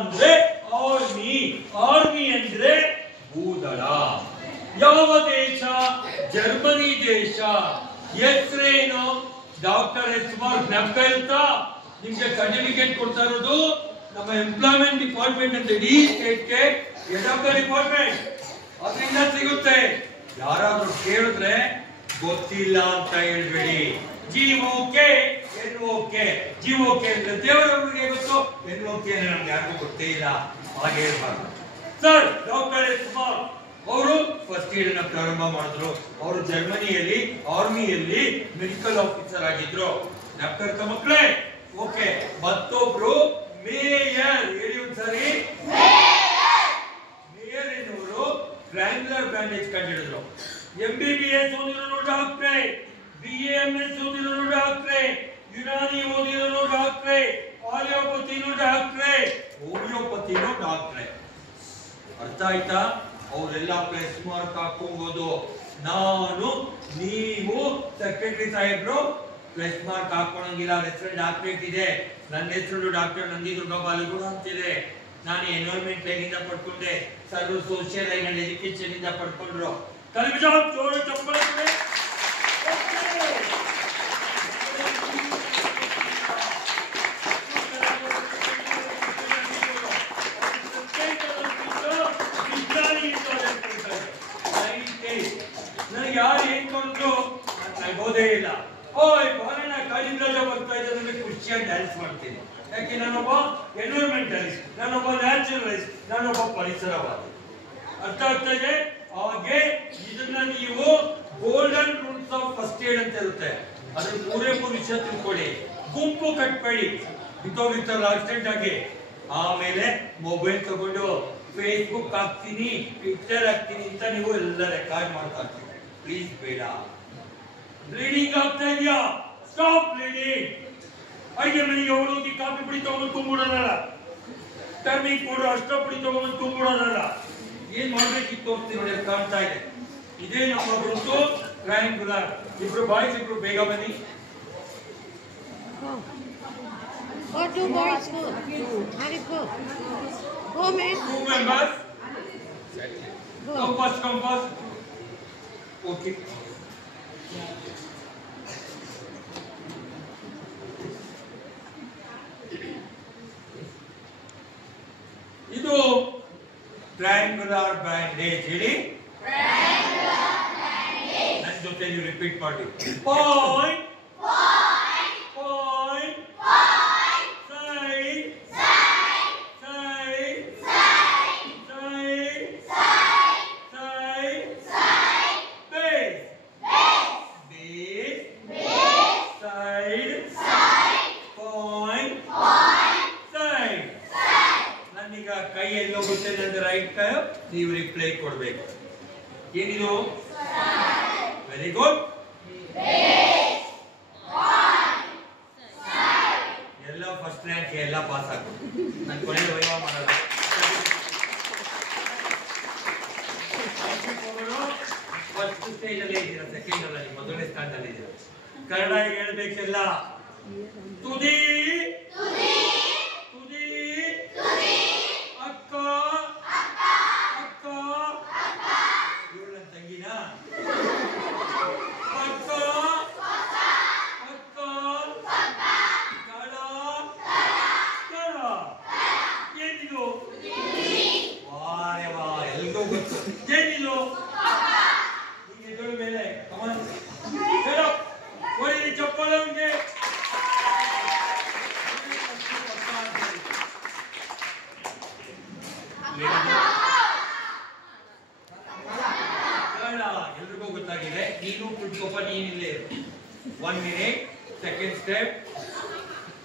ಅಂದ್ರೆ army, army ಅಂದ್ರೆ ಭೂದಳ. ಯಾವ ದೇಶ? ಜರ್ಮನಿ ದೇಶ. ಹೆಸರೇನು? ಡಾಕ್ಟರ್ ಎಸ್ಮಾರ್ ಜ್ಞಾಪಕ. ನಿಮ್ಗೆ ಸರ್ಟಿಫಿಕೇಟ್ ಕೊಡ್ತಾ ಇರೋದು ನಮ್ಮ ಎಂಪ್ಲಾಯ್ಮೆಂಟ್ ಡಿಪಾರ್ಟ್ಮೆಂಟ್ ಅಂತ ಇಡೀ ಸ್ಟೇಟ್ಗೆ ಹೆಡ್ ಆಫ್ ದ ಡಿಪಾರ್ಟ್ಮೆಂಟ್, ಅದರಿಂದ ಸಿಗುತ್ತೆ. ಯಾರಾದ್ರೂ ಕೇಳಿದ್ರೆ ಗೊತ್ತಿಲ್ಲ ಅಂತ ಹೇಳ್ಬೇಡಿ. ಜಿಒಕೆ ಎನ್ಒಕೆ. ಜಿಒಕೆ ಅಂದ್ರೆ ದೇವರವರಿಗೆ ಗೊತ್ತು, ಎನ್ಒಕೆ ಅಂದ್ರೆ ನಮ್ಗೆ ಯಾರಿಗೂ ಗೊತ್ತೇ ಇಲ್ಲ, ಹಾಗೆ ಹೇಳ್ಬಾರ್ದು. ಸರ್ ಡಾಕ್ಟರ್ ಎಸ್ಮಾರ್ ಅವರು ಫಸ್ಟ್ ಏಡ್ ಅನ್ನ ಪ್ರಾರಂಭ ಮಾಡಿದ್ರು. ಅವರು ಜರ್ಮನಿಯಲ್ಲಿ ಆರ್ಮಿಯಲ್ಲಿ ಮೆಡಿಕಲ್ ಆಫೀಸರ್ ಆಗಿದ್ರು. ಡಾಕ್ಟರ್ ಮಕ್ಕಳೇ ಓಕೆ. ಮತ್ತೊಬ್ರು ಮೇಯರ್, ಹೇಳಿ ಒಂದ್ಸರಿ. ಮೇಯರ್ ಎನ್ನುವರು ಗ್ರ್ಯಾಂಗ್ಯುಲರ್ ಬ್ಯಾಂಡೇಜ್ ಕಂಡುಹಿಡಿದ್ರು. MBBS ಓದಿರೋರು ಡಾಕ್ಟ್ರೇ, BAMS ಓದಿರೋರು ಡಾಕ್ಟ್ರೇ, ಯುನಾನಿ ಓದಿರೋರು ಡಾಕ್ಟ್ರೇ, ಆಲಿಯೋಪತಿನೂ ಡಾಕ್ಟ್ರೇ, ಹೋಮಿಯೋಪತಿನೂ ಡಾಕ್ಟ್ರೇ. ಅರ್ಥ ಆಯ್ತಾ? ಅವರೆಲ್ಲ ಪ್ಲಸ್ ಮಾರ್ಕ್ ಹಾಕೊಂಬೋದು. ನಾನು, ನೀವು, ಸೆಕ್ರೆಟರಿ ಸಾಹೇಬ್ರು ಪ್ಲಸ್ ಮಾರ್ಕ್ ಹಾಕೊಳಂಗಿಲ್ಲ. ಹೆಸರು ಡಾಕ್ಟರೇಟ್ ಇದೆ. ನನ್ನ ಹೆಸರು ಡಾಕ್ಟರ್ ನಂದಿದುರ್ಗ ಬಾಲಗೌಡ ಅಂತಿದೆ. ನಾನು ಎನ್ವೈರನ್ಮೆಂಟ್ ಲೈನ್ ಇಂದ ಪಡ್ಕೊಂಡೆ, ಸರ್ವ ಸೋಷಿಯಲ್ ಲೈನ್ ಅಂಡ್ ಎಜುಕೇಶನ್ ಇಂದ ಪಡ್ಕೊಂಡ್ರು. ಜೋರ ಚಪ್ಪಳೆ. ನನಗೆ ಯಾರು ಏನ್ ಕೊಟ್ಟರು ಆಗೋದೇ ಇಲ್ಲ. ಓಯ್ ಬಾರಣ್ಣ ಕಾಳಿಂಗ್ರಾಜ ಬರ್ತಾ ಇದ್ದ, ನನಗೆ ಖುಷಿಯಾಗಿ ಡ್ಯಾನ್ಸ್ ಮಾಡ್ತೀನಿ. ಯಾಕೆ ನಾನೊಬ್ಬ ಎನ್ವೈರನ್ಮೆಂಟಲಿಸ್ಟ್, ನಾನೊಬ್ಬ ನ್ಯಾಚುರಲಿಸ್ಟ್, ನಾನೊಬ್ಬ ಪರಿಸರವಾದಿ. ಅರ್ಥ ಆಗ್ತಾ ಇದೆ? ಹಾಗೆ ಇದನ್ನ ನೀವು golden rules of first aid ಅಂತ ಇರುತ್ತೆ, ಅದ್ರ ಮೂರೇ ಮೂರು ವಿಷಯ ತಿಳ್ಕೊಳ್ಳಿ. ಗುಂಪು ಕಟ್ಬೇಡಿ, ಬಿತ್ತೋಗಿರ್ತಾರಲ್ಲ ಆಕ್ಸಿಡೆಂಟ್ ಆಗಿ. ಆಮೇಲೆ ಮೊಬೈಲ್ ತಗೊಂಡು ಫೇಸ್ಬುಕ್ ಹಾಕ್ತೀನಿ, ಟ್ವಿಟರ್ ಹಾಕ್ತೀನಿ ಅಂತ ನೀವು ಎಲ್ಲ ರೆಕಾರ್ಡ್ ಮಾಡ್ತಾ ಇರ್ತೀವಿ. ಪ್ಲೀಸ್ ಬೇಡ. ಬ್ಲೀಡಿಂಗ್ ಆಗ್ತಾ ಇದೆಯಾ? Stop bleeding. ಅಡಿಗೆ ಮನೆಗೆ ಹೋಗಿ ಕಾಫಿ ಪುಡಿ ತಗೊಂಡು ತುಂಬಿಡೋದಲ್ಲ, ಟರ್ನಿಂಗ್ ಪೌಡರ್ ಅಷ್ಟ ಪುಡಿ ತಗೊಂಡು ತುಂಬಿಡೋದಲ್ಲ. ಏನ್ ಮಾಡ್ಬೇಕಿತ್ತು ತೋರಿಸ್ತೀನಿ ನೋಡಿ, ಕಾಣ್ತಾ ಇದೆ. ಇದೇ ನಮ್ಮ ಗುರುತು ಟ್ರಯಾಂಗ್ಯುಲರ್. ಇಬ್ರು ಬಾಯ್ಸ್, ಇಬ್ರು ಬೇಗ ಬನ್ನಿ. Go two boys, go. Hurry, go. Go, man. 2 members. Go. Come first. Okay. ಇದು ಟ್ರಯಾಂಗ್ಯುಲರ್ ಬ್ಯಾಂಡೇಜ್. ಹೇಳಿ, ನನ್ನ ಜೊತೆ ನೀವು ರಿಪೀಟ್ ಮಾಡಿ. Point, point, side, side, side, side, base, base, side, point, side. ನಾನೀಗ ಕೈ ಎಲ್ಲೋಗುತ್ತೆ ಅಂದ್ರೆ ರೈಟ್ ಕೈ, ನೀವು ರಿಪ್ಲೈ ಕೊಡ್ಬೇಕು. ಏನಿದು? Very good. ಎಲ್ಲ ಫಸ್ಟ್ ರ್ಯಾಂಕ್, ಎಲ್ಲ ಪಾಸ್ ಆಗ್ಬೋದು. ನಾನು ಕೊನೆಗೆ ವೈವಾ ಮಾಡಲ್ಲ. ಫಸ್ಟ್ ಸ್ಟೇಜ್ ಅಲ್ಲಿ ಇದ್ದೀರಾ, ಸೆಕೆಂಡ್ ಅಲ್ಲಿ ಮೊದಲನೇ ಸ್ಥಾನದಲ್ಲಿ ಇದ್ದೀರಾ. ಕನ್ನಡ ಹೇಳ್ಬೇಕೆಲ್ಲ. ತುದಿ, ತುದಿ, ಅಕ್ಕ, ಅಕ್ಕ, ಇವಳ ತಂಗಿನ ಅಕ್ಕ, ಅಕ್ಕ, ಕಳ, ಕಳ. ಏನಿದು? ವಾರೆ ವಾ, ಎಲ್ರಿಗೂ ಗೊತ್ತು. ಏನಿದು? ಈಗ ಎದುರು ಮೇಲೆ ಹೊಡಿ ಚಪ್ಪಳಂಗೆ. ಎಲ್ರಿಗೂ ಗೊತ್ತಾಗಿದೆ. ನೀನು ಕುಟ್ಕೋಪ, ನೀನಿಲ್ಲೇ 1 minute. Second step,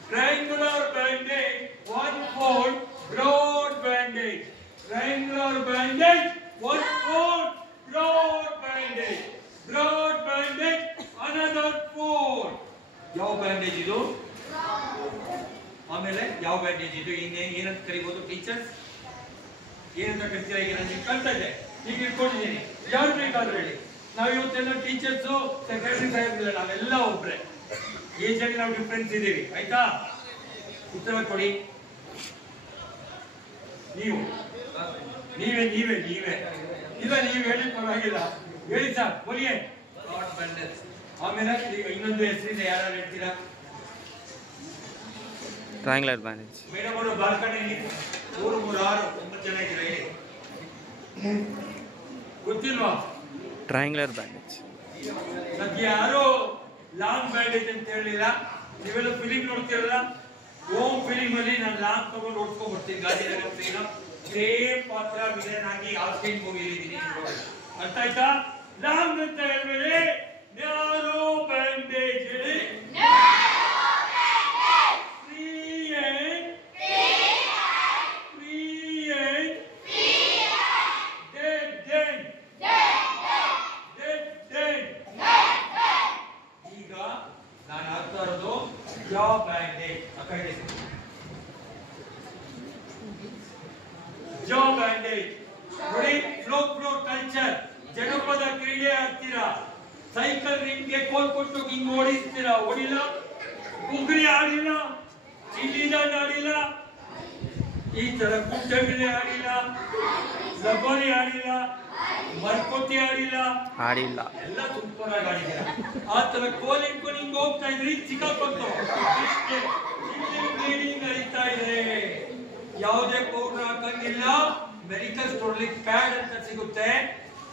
triangular bandage, 1 fold, broad bandage. Triangular bandage, 1 fold, broad bandage. Broad bandage, another fold. ಯಾವ ಬ್ಯಾಂಡೇಜ್ ಇದು? ಆಮೇಲೆ ಯಾವ ಬ್ಯಾಂಡೇಜ್ ಇದು? ಏನಂತ ಕರಿಬಹುದು ಟೀಚರ್ಸ್? ಏನಂತ ಕರಿತೀರಾ? ಈಗ ನಾನು ಕಲ್ತಾ ಇದ್ದೆ, ಈಗ ಇಟ್ಕೊಂಡಿದ್ದೀನಿ. ಯಾರು ಬೇಕಾದ್ರೂ ಹೇಳಿ. ನಾವು ಇವತ್ತೆಲ್ಲ ಟೀಚರ್ಸ್, ಸೆಕ್ರೆಟರಿ ಸಾಹೇಬ್ರಿಲ್ಲ, ನಾವೆಲ್ಲ ಒಬ್ರೆ. ಏಜ್ ಅಲ್ಲಿ ನಾವು ಡಿಫ್ರೆನ್ಸ್ ಇದೀವಿ, ಆಯ್ತಾ? ಉತ್ತರ ಕೊಡಿ. ನೀವು ನೀವೇ ನೀವೇ ನೀವೇ ಇಲ್ಲ ನೀವು ಹೇಳಿ ಪರವಾಗಿಲ್ಲ ಹೇಳಿ ಸರ್ ಬೋಲಿಯೇ ಆಮೇಲೆ ಈಗ ಇನ್ನೊಂದು ಹೆಸರಿದೆ ಯಾರು ಹೇಳ್ತೀರಾ ಟ್ರಯಾಂಗ್ಯುಲರ್ ಬ್ಯಾಂಡೇಜ್ ಮೇಡಮ್ ಅವರು ಬಾಲ್ಕನಿ 3 3 6 9 ಜನ ಇದ್ದೀರಾ ಹೇಳಿ ಗೊತ್ತಿಲ್ವಾ ಟ್ರಯಾಂಗ್ಯುಲರ್ ಬ್ಯಾಂಡೇಜ್ ನನಗೆ ಯಾರು ಲಾಂಗ್ ಬ್ಯಾಂಡೇಜ್ ಅಂತ ಹೇಳಿಲ್ಲ ನೀವೆಲ್ಲ ಫಿಲಿಮ್ ನೋಡ್ತಿರಲ್ಲ ಓಮ್ ಫಿಲಿಮ್ ಅಲ್ಲಿ ನಾನು ಲಾಂಗ್ ತಗೊಂಡು ಓಡ್ಸ್ಕೊಂಡ್ ಬರ್ತೀನಿ ಗಾಂಧಿನಗರ ಸೇಮ್ ಪಾತ್ರ ವಿಲನ್ ಆಗಿ ಆಸ್ಟೇನ್ ಮೂವಿಲಿದ್ದೀನಿ ಅರ್ಥ ಆಯ್ತಾ ಲಾಂಗ್ ಅಂತ ಹೇಳ್ಬೇಡಿ ನ್ಯಾರೋ ಬ್ಯಾಂಡೇಜ್ ಹೇಳಿ ಜಾಬ್ ಬ್ಯಾಂಡೇಜ್ ನೋಡಿ ಫ್ಲೋಕ್ ಕಲ್ಚರ್ ಜನಪದ ಕ್ರೀಡೆ ಆಡ್ತೀರಾ ಸೈಕಲ್ ರಿಂಗ್ಗೆ ಕೋಲ್ ಕೊಟ್ಟು ಹಿಂಗ್ ಓಡಿಸ್ತೀರಾ ಓಡಿಲ್ಲ ಉಗ್ರಿ ಆಡಿಲ್ಲ ಚಿಲ್ಲಿದಾಂಡ್ ಆಡಿಲ್ಲ ಈ ತರ ಕುಂಟಬಿಲ್ಲೆ ಆಡಿಲ್ಲ ಲಗೋರಿ ಆಡಿಲ್ಲ ಮರ್ಕೋತಿ ಆಡಿಲ್ಲ ಎಲ್ಲ ಸೂಪರ್ ಆಗಿ ಆಡಿದ್ದೀರಾ ಆ ತರ ಕೋಲ್ ಇಟ್ಕೊಂಡು ಹಿಂಗ್ ಹೋಗ್ತಾ ಇದ್ರಿ ಸಿಕ್ಕಾಕೊಂತು ಟ್ರೈನಿಂಗ್ ನಡೀತಾ ಇದೆ ಯಾವುದೇ ಪೌಡರ್ ಹಾಕಂಗಿಲ್ಲ ಮೆಡಿಕಲ್ ಸ್ಟೋರ್ಲಿ ಪ್ಯಾಡ್ ಅಂತ ಸಿಗುತ್ತೆ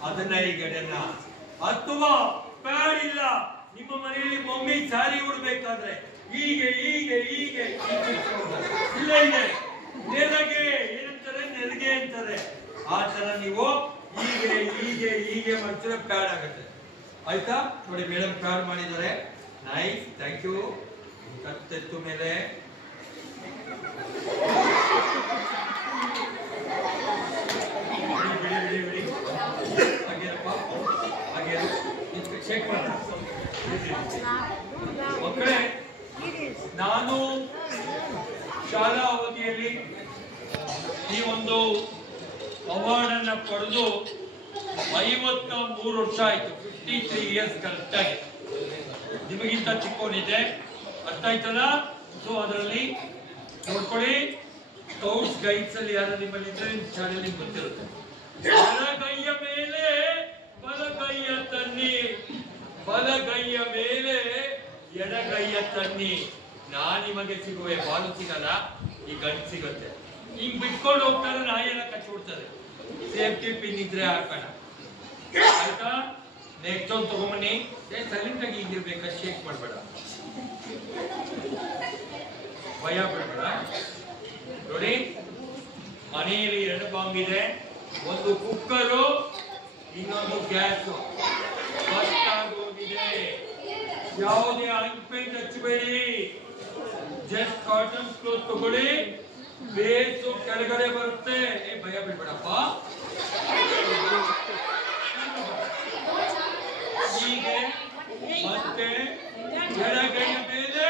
ಅದನ್ನ ಈ ಗಡನ್ನ ಅಥವಾ ಪ್ಯಾಡ್ ಇಲ್ಲ ನಿಮ್ಮ ಮನೆಯಲ್ಲಿ ಮಮ್ಮಿ ಸಾರಿ ಉಡ್ಬೇಕಾದ್ರೆ ಹೀಗೆ ಹೀಗೆ ಹೀಗೆ ಇಲ್ಲ ಇದೆ ನೆರಗೆ ಏನಂತಾರೆ ನೆರಗೆ ಅಂತಾರೆ ಆ ತರ ನೀವು ಹೀಗೆ ಹೀಗೆ ಹೀಗೆ ಮಾಡ್ತಾರೆ ಪ್ಯಾಡ್ ಆಗುತ್ತೆ ಆಯ್ತಾ ನೋಡಿ ಮೇಡಮ್ ಪ್ಯಾಡ್ ಮಾಡಿದ್ದಾರೆ ನೈಸ್ ಥ್ಯಾಂಕ್ ಯು ಕತ್ತೆತ್ತು ಮೇಲೆ ಮಕ್ಕಳೇ ನಾನು ಶಾಲಾ ಅವಧಿಯಲ್ಲಿ ಈ ಒಂದು ಅವಾರ್ಡ್ ಅನ್ನ ಪಡೆದು 53 ವರ್ಷ ಆಯ್ತು 53 ಇಯರ್ಸ್ ಕರೆಕ್ಟ್ ಆಗಿ ನಿಮಗಿಂತ ಚಿಕ್ಕೋನಿದೆ ಅರ್ಥ ಆಯ್ತಲ್ಲ ಸೊ ಅದರಲ್ಲಿ ನೋಡ್ಕೊಳ್ಳಿ ಸ್ಕೌಟ್ಸ್ ಗೈಡ್ಸ್ ಅಲ್ಲಿ ಯಾರು ನಿಮ್ಮಲ್ಲಿ ಇದ್ರೆ ಶಾಲೆಯಲ್ಲಿ ಗೊತ್ತಿರುತ್ತೆ ಬಲಗೈಯ ಮೇಲೆ ಬಲಗೈಯ ತನ್ನಿ ಬಲಗೈಯ ಮೇಲೆ ಎಡಗೈಯ ತನ್ನಿ ನಿಮಗೆ ಸಿಗುವೆ ಬಾಲು ಸಿಗಲ್ಲ ಈ ಗಂಟು ಸಿಗುತ್ತೆ ಹಿಂಗ್ ಬಿಟ್ಕೊಂಡು ಹೋಗ್ತಾರೆ ನಾಯೆಲ್ಲ ಕಚ್ಚಿಬಿಡ್ತಾರೆ ಸೇಫ್ಟಿ ಪಿನ್ ಇದ್ರೆ ಹಾಕೋಣ ಆಯ್ತಾ ನೆಕ್ಸ್ಟ್ ಒಂದು ತಗೊಂಬನ್ನಿ ಸೈಲೆಂಟ್ ಆಗಿ ಹಿಂಗಿರ್ಬೇಕಾ ಶೇಕ್ ಮಾಡಬೇಡ ಭಯ ಬಿಡಬೇಡ ನೋಡಿ ಮನೆಯಲ್ಲಿ 2 ಬಾಂಬ್ ಇದೆ ಒಂದು ಕುಕ್ಕರು ಇನ್ನೊಂದು ಗ್ಯಾಸ್ ಬಸ್ಟ್ ಆಗೋಗಿದೆ ಯಾವುದೇ ಆಯಿಂಟ್ಮೆಂಟ್ ಹಚ್ಚಬೇಡಿ ಜಸ್ಟ್ ಕಾಟನ್ ಕ್ಲೋತ್ ತಗೊಳ್ಳಿ ಬೇಸು ಕೆಳಗಡೆ ಬರುತ್ತೆ ಭಯ ಬಿಡ್ಬೇಡಪ್ಪ ಹೀಗೆ ಮತ್ತೆ ಎಡಗೈಯ ಮೇಲೆ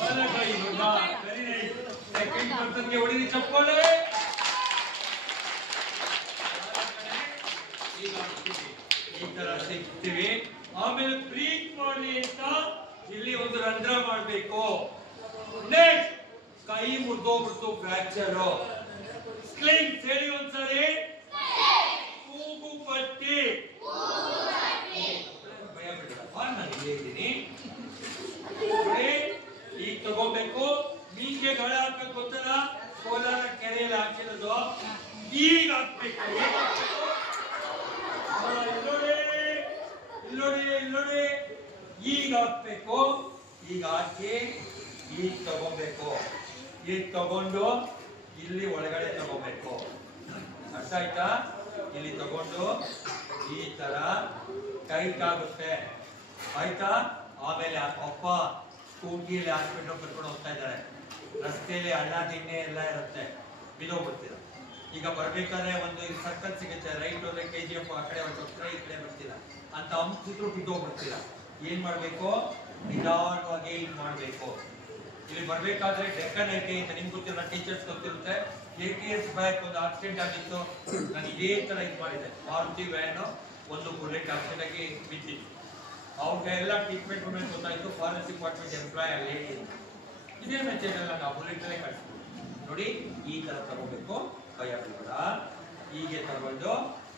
ಬಲಗೈ ವೆರಿ ನೈಸ್ ಸೆಕೆಂಡ್ ಪರ್ಸನ್ಗೆ ಹೊಡಿರಿ ಚಪ್ಪಾಳೆ ಈ ತರ ಸಿಗ್ತೀವಿ ಆಮೇಲೆ ಬ್ರೀತ್ ಮಾಡಿ ಅಂತ ಇಲ್ಲಿ ಒಂದು ರಂಧ್ರ ಮಾಡಬೇಕು ನೆಕ್ಸ್ಟ್ ಕೈ ಮುರಿದೋಗ್ಬಿಡ್ತು ಫ್ರಾಕ್ಚರ್ ಸ್ಲಿಂಗ್ ಹೇಳಿ ಒಂದ್ಸರಿ ಕೂಗು ಪಟ್ಟಿ ಭಯ ಬಿಡಪ್ಪ ನಾನು ಇಲ್ಲೇ ಇದ್ದೀನಿ ಈಗ ತಗೋಬೇಕು ಮೀನ್ಗೆ ಗಳ ಹಾಕಕ್ ಗೊತ್ತಲ್ಲ ಕೋಲಾರ ಕೆರೆಯಲ್ಲಿ ಹಾಕಿರೋದು ಈಗ ಹಾಕ್ಬೇಕು ಇಲ್ಲೋಡಿ ಈಗ ಹಾಕ್ಬೇಕು ಈಗ ಹಾಕಿ ಈಗ ತಗೋಬೇಕು ಈಗ ತಗೊಂಡು ಇಲ್ಲಿ ಒಳಗಡೆ ತಗೋಬೇಕು ಅರ್ಥ ಆಯ್ತಾ ಇಲ್ಲಿ ತಗೊಂಡು ಈ ತರ ಟೈಟ್ ಆಗುತ್ತೆ ಆಯ್ತಾ ಆಮೇಲೆ ಅಪ್ಪ ಸ್ಕೂಟಿಯಲ್ಲಿ ಹಾಸ್ಪಿಟಲ್ ಕರ್ಕೊಂಡು ಹೋಗ್ತಾ ಇದ್ದಾರೆ ರಸ್ತೆಯಲ್ಲಿ ಹಳ್ಳ ದಿಣ್ಣೆ ಎಲ್ಲ ಇರುತ್ತೆ ಬಿದೋಗ್ಬಿಡ್ತೀರ ಈಗ ಬರ್ಬೇಕಾದ್ರೆ ಒಂದು ಸರ್ಕಲ್ ಸಿಗುತ್ತೆ ರೈಟ್ ಹೋದ್ರೆ KGF ಆ ಕಡೆ ಒಂದು ಈ ಕಡೆ ಬರ್ತೀರ ಅಂತ ಹಂಪಿದ್ರು ಬಿದ್ದೋಗ್ಬಿಡ್ತೀರ ಏನ್ ಮಾಡ್ಬೇಕು ನಿಧಾನವಾಗಿ ಹಿಂಗ್ ಮಾಡ್ಬೇಕು ಇಲ್ಲಿ ಬರ್ಬೇಕಾದ್ರೆ ಡೆಕ್ಕನ್ ಐಟಿ ಅಂತ ನಿಮ್ಗೆ ಗೊತ್ತಿಲ್ಲ ಟೀಚರ್ಸ್ ಗೊತ್ತಿರುತ್ತೆ 8 years ಬ್ಯಾಕ್ ಒಂದು ಆಕ್ಸಿಡೆಂಟ್ ಆಗಿತ್ತು ನಾನು ಇದೇ ತರ ಇದು ಮಾಡಿದೆ ಮಾರುತಿ ವ್ಯಾನ್ ಒಂದು ಬುಲೆಟ್ ಆಕ್ಸಿಡೆಂಟ್ ಆಗಿ ಬಿದ್ದಿತ್ತು ಅವ್ರಿಗೆಲ್ಲ ಟ್ರೀಟ್ಮೆಂಟ್ ಗೊತ್ತಾಯ್ತು ಫಾರೆಸ್ಟ್ ಡಿಪಾರ್ಟ್ಮೆಂಟ್ ಎಂಪ್ಲಾಯ್ ಅಲ್ಲಿ ಇದೇ ಮೆಸೇಜ್ ಎಲ್ಲ ನಾವು ಬುಲೆಟ್ ಅಲ್ಲೇ ಕಳಿಸ್ತೀವಿ ನೋಡಿ ಈ ತರ ತಗೋಬೇಕು, ಕೈ ಹಾಕಬೇಡ, ಹೀಗೆ ತಗೊಂಡು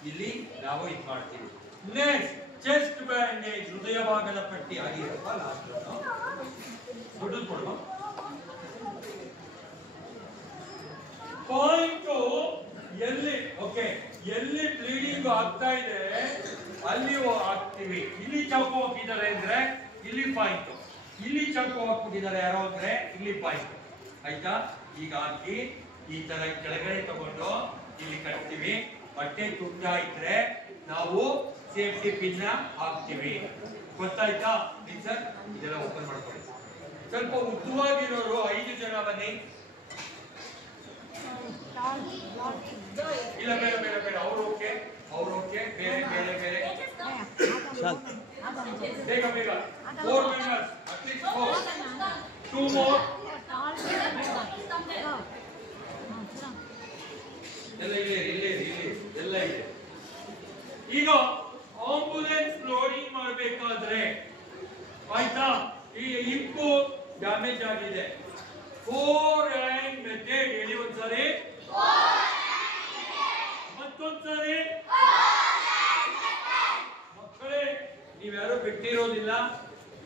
ಇಲ್ಲಿ ನಾವು ಇದು ಮಾಡ್ತೀವಿ. ನೆಕ್ಸ್ಟ್ ಚೆಸ್ಟ್ ಬ್ಯಾಂಡೇಜ್, ಹೃದಯ ಭಾಗದ ಪಟ್ಟಿ ಆಗಿರಪ್ಪ. ಲಾಸ್ಟ್ ದೊಡ್ಡದು ಕೊಡುವ ಪಾಯಿಂಟ್ ಎಲ್ಲಿ, ಓಕೆ, ಎಲ್ಲಿ ಬ್ಲೀಡಿಂಗ್ ಆಗ್ತಾ ಇದೆ ಅಲ್ಲಿ ಹಾಕ್ತಿವಿ. ಇಲ್ಲಿ ಚಾಕು ಹಾಕಿದ್ದಾರೆ ಅಂದ್ರೆ ಇಲ್ಲಿ ಪಾಯಿಂಟ್, ಇಲ್ಲಿ ಚಾಕು ಹಾಕ್ಬಿಟ್ಟಿದ್ದಾರೆ ಯಾರೋ ಅಂದ್ರೆ ಇಲ್ಲಿ ಪಾಯಿಂಟ್. ಆಯ್ತಾ? ಈಗ ಹಾಕಿ ಈ ತರ ಕೆಳಗಡೆ ತಗೊಂಡು ಇಲ್ಲಿ ಕಟ್ತೀವಿ. ಬಟ್ಟೆ ತುಂಡ ಇದ್ರೆ ನಾವು ಸೇಫ್ಟಿ ಪಿನ್ ಹಾಕ್ತಿವಿ. ಗೊತ್ತಾಯ್ತಾ ಸರ್? ಇದೆಲ್ಲ ಓಪನ್ ಮಾಡ್ಕೊಳ್ಳಿ. ಸ್ವಲ್ಪ ಉದ್ದವಾಗಿರೋರು 5 ಜನ ಬನ್ನಿ. ಇಲ್ಲ ಬೇರೆ ಬೇರೆ ಬೇರೆ, ಅವ್ರು ಓಕೆ, ಅವ್ರು ಓಕೆ, ಬೇರೆ ಬೇರೆ ಬೇರೆ ಬೇಗ ಬೇಗ. 4 members, at least 4, 2 more. ಎಲ್ಲ ಇದೆ, ಇಲ್ಲೇ ಇದೆ, ಎಲ್ಲ ಇದೆ. ಈಗ ಆಂಬುಲೆನ್ಸ್ ಲೋಡಿಂಗ್ ಮಾಡಬೇಕಾದ್ರೆ ಆಯ್ತಾ, ಈ ಇಂಪು ಡ್ಯಾಮೇಜ್ ಆಗಿದೆ. 4 hand ಮೆಥಡ್ ಹೇಳಿ ಒಂದ್ಸರಿ, ಮತ್ತೊಂದ್ಸರಿ. ಮಕ್ಕಳೇ ನೀವ್ಯಾರು ಬಿಟ್ಟಿರೋದಿಲ್ಲ,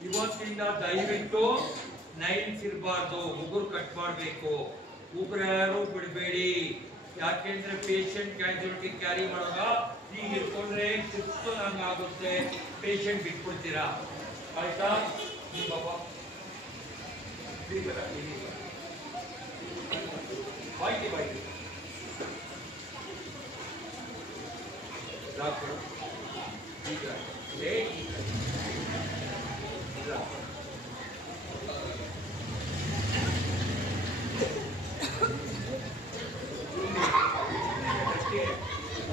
ಇವತ್ತಿಂದ ದಯವಿಟ್ಟು ನೈನ್ಸ್ ಇರಬಾರ್ದು, ಉಗುರು ಕಟ್ ಮಾಡಬೇಕು. ಉಗುರು ಯಾರು ಬಿಡಬೇಡಿ, ಯಾಕೆಂದ್ರೆ ಪೇಷಂಟ್ ಕ್ಯಾಜುಯಾಲಿಟಿ ಕ್ಯಾರಿ ಮಾಡುವಾಗ ಈಗ ಇಟ್ಕೊಂಡ್ರೆ ಸುಸ್ತು ನಂಗಾಗುತ್ತೆ, ಪೇಷಂಟ್ ಬಿಟ್ಬಿಡ್ತೀರಾ. ಆಯ್ತಾ? ಬಾಬಾ ಬಾಯ್ತಿ ಬಾಯ್ತಿ ಡಾಕ್ಟರ್ ಈಗ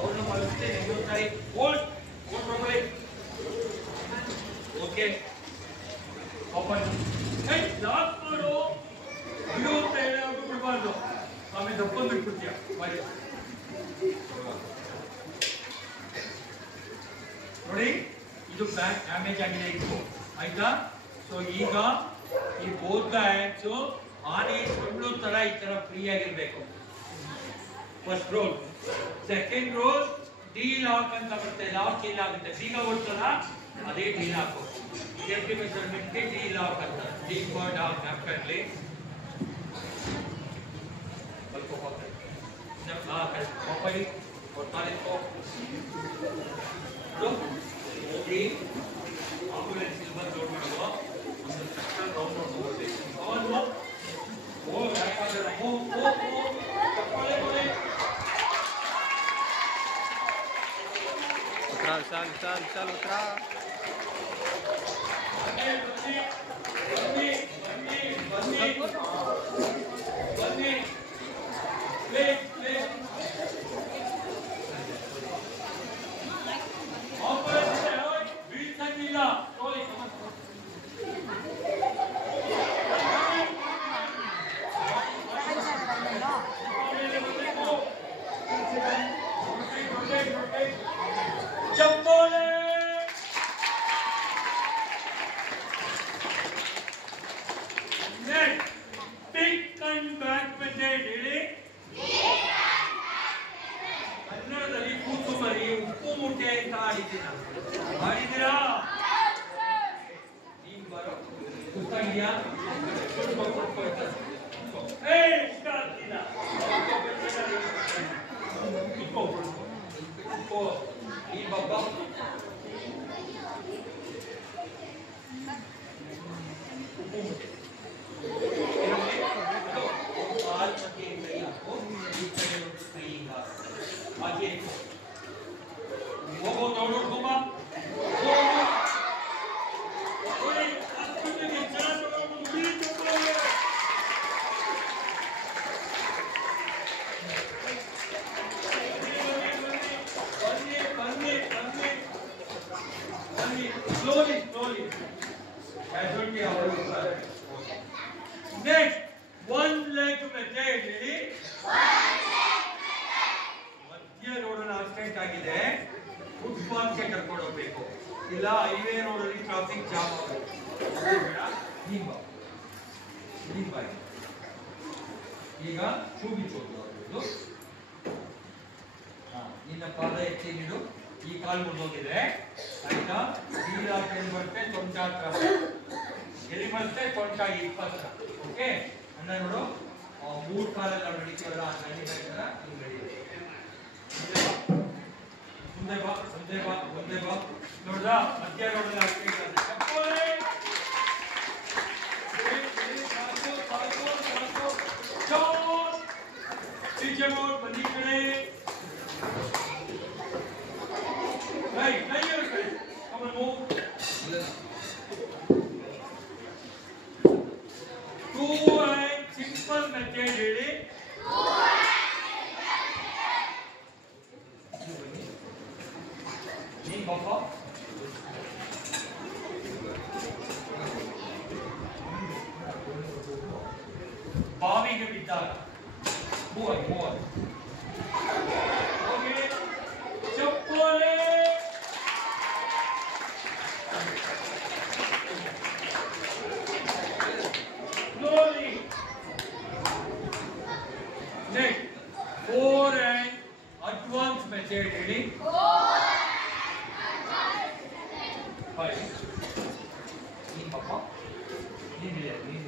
ಅವ್ರನ್ನ ಮಲಗಿಸ್ತೇನೆ. ಇನ್ನೊಂದ್ಸಾರಿ ಓಲ್ಡ್ ಓಕೆ ಓಪನ್ ಲಾಕ್ ಮಾಡು. ಅಯ್ಯೋ ಅಂತ ಹೇಳಿ ಬಿಡಬಾರ್ದು, ಆಮೇಲೆ ದಪ್ಪಂದು ಬಿಟ್ಬಿಡ್ತೀಯ. ನೋಡಿ ಇದು ಬ್ಯಾಕ್ ಡ್ಯಾಮೇಜ್ ಆಗಿದೆ ಇತ್ತು. ಆಯ್ತಾ? ಸೊ ಈಗ ಈ ಬೋತ್ ಹ್ಯಾಂಡ್ಸ್ ಆನೆ ಸುಳ್ಳು ತರ ಈ ತರ ಫ್ರೀ ಆಗಿರ್ಬೇಕು. First role. Second role D lock ಅಂತ ಬರುತ್ತೆ, ಲಾಕ್ ಇಲ್ಲ ಆಗುತ್ತೆ. ಬೀಗ ಓಡ್ತಲ್ಲ ಅದೇ ಡಿ ಲಾಕ್. ಸೇಫ್ಟಿ ಮೆಷರ್ಮೆಂಟ್ ಗೆ ಡಿ ಲಾಕ್ ಅಂತ. ಡಿ ಫಾರ್ ಡಾಗ್ ನ್ಯಾಪ್ಕನ್ಲಿ ಸ್ವಲ್ಪ ಮೊಬೈಲ್ ಕೊಡ್ತಾರೆ. ಹೋಗಿ ಆಂಬುಲೆನ್ಸ್ ಇಲ್ಲಿ ಬಂದು ಲೋಡ್ ಮಾಡುವ ಒಂದು ಸೆಕ್ಷನ್ ರೌಂಡ್ ನೋಡ್ಕೋಬೇಕು. ಅವನು ಓ ಯಾಕಂದ್ರೆ चल उतरा. ಕನ್ನಡದಲ್ಲಿ ಕೂತು ಮರಿ ಉಪ್ಪು ಮೂಟೆ ಅಂತ ಆಡಿದ್ದೀರಾ? ನೀನ್ ಬರೋ ಪುಸ್ತಕ ಇದೆಯಾ? ಈ ಬಾಬಾ slowly. Casualty our next one leg method. ಮಧ್ಯ ರೋಡ್ ಆಕ್ಸಿಡೆಂಟ್ ಆಗಿದೆ, ಫುಟ್ಪಾತ್ ಗೆ ಕರ್ಕೊಂಡು ಹೋಗ್ಬೇಕು, ಇಲ್ಲ ಹೈವೇ ರೋಡ್ ಅಲ್ಲಿ ಟ್ರಾಫಿಕ್ ಜಾಮ್ ಆಗಬೇಕು. ಈಗ ಚೂಗಿಸೋದು ನಿನ್ನ ಪಾದ ಎತ್ತಿ ನೀಡು ಈ ಕಾಲು ಮುರಿದೋಗಿದೆ ಆಯ್ತಾ ಈ ಲಾಕೆಯಲ್ಲಿ ಬರುತ್ತೆ ಸೊಂಟ ಹತ್ರ ಎಲ್ಲಿ ಬರುತ್ತೆ ಸೊಂಟ 20 ಓಕೆ ಅನ್ನ ನೋಡು 3 ಕಾಲಲ್ಲಿ ನಾವು ನಡೀತೀವಲ್ಲ ನಡೀತಾ ಮುಂದೆ ಬಾ ಮುಂದೆ ಬಾ ಮುಂದೆ ಬಾ ನೋಡ್ದ ಮಧ್ಯ ನೋಡಲ್ಲ पीछे मोड़ बंदी खड़े राइट नहीं है come on move 2 and simple method really नहीं बाबा बावी के बितार Boy. Okay. Chapole. Slowly. Next. 4 and advanced method. Ready? 5. Ini papa. Ini dia. Ini.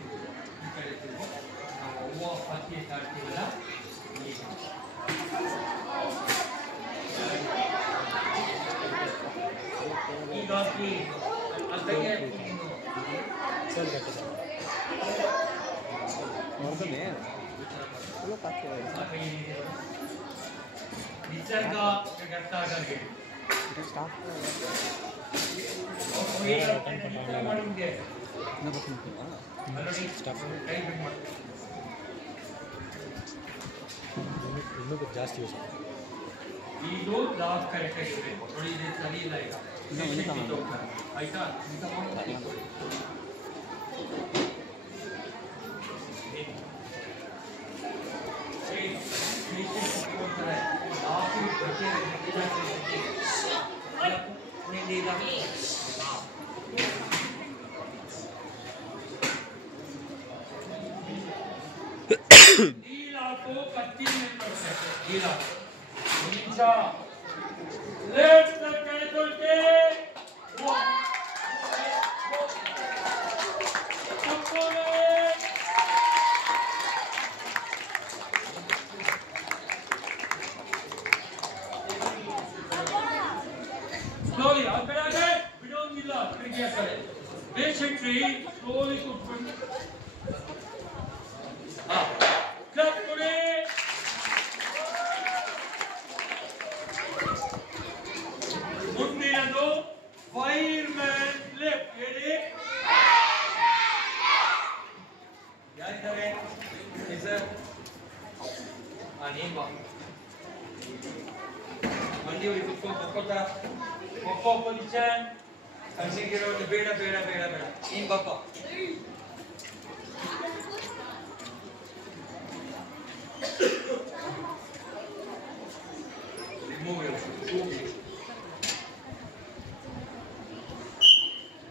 Wah, pasti start lah. Ini ಅಂತಕ್ಕೆ चल बेटा और तो नहीं चलो पास निसर्ग करता करके स्टार्ट और ये ಮಾಡುಂಗೆ ना बस ಆಲ್ರೆಡಿ स्टार्ट ಕೈ ಬಿಟ್ಟು ಮಾಡಿ ಇನ್ನೂ ಜಾಸ್ತಿ ಯೂಸ್ ಇದು ಲಾಸ್ಟ್ ಕರೆಕ್ಟ್ ಆಗಿದೆ ನೋಡಿ ಇದು ಸರಿ ಇಲ್ಲ ಈಗ ಆಯ್ತಾ ಇಂತ ಮಾಡಿ Let's the cancel take. Slowly, we don't need love. Patiently, slowly to put. Clap today. ಮುಂದಿನದು ಫೈರ್ಮ್ಯಾನ್ ಲೆಫ್ಟ್ ಹೇಳಿ ಯಾರಿದ್ದಾರೆ ಸರ್ ನೀನ್ ಬಾ ಮಂದಿಯವ್ರಿಗೆ ಕುತ್ಕೋತಾ ಒಪ್ಪ ಪೊಸಿಷನ್ ಕಣ್ಣಿಗಿರೋದು ಬೇಡ ಬೇಡ ಬೇಡ ಬೇಡ ನೀನ್ ಬಾಪ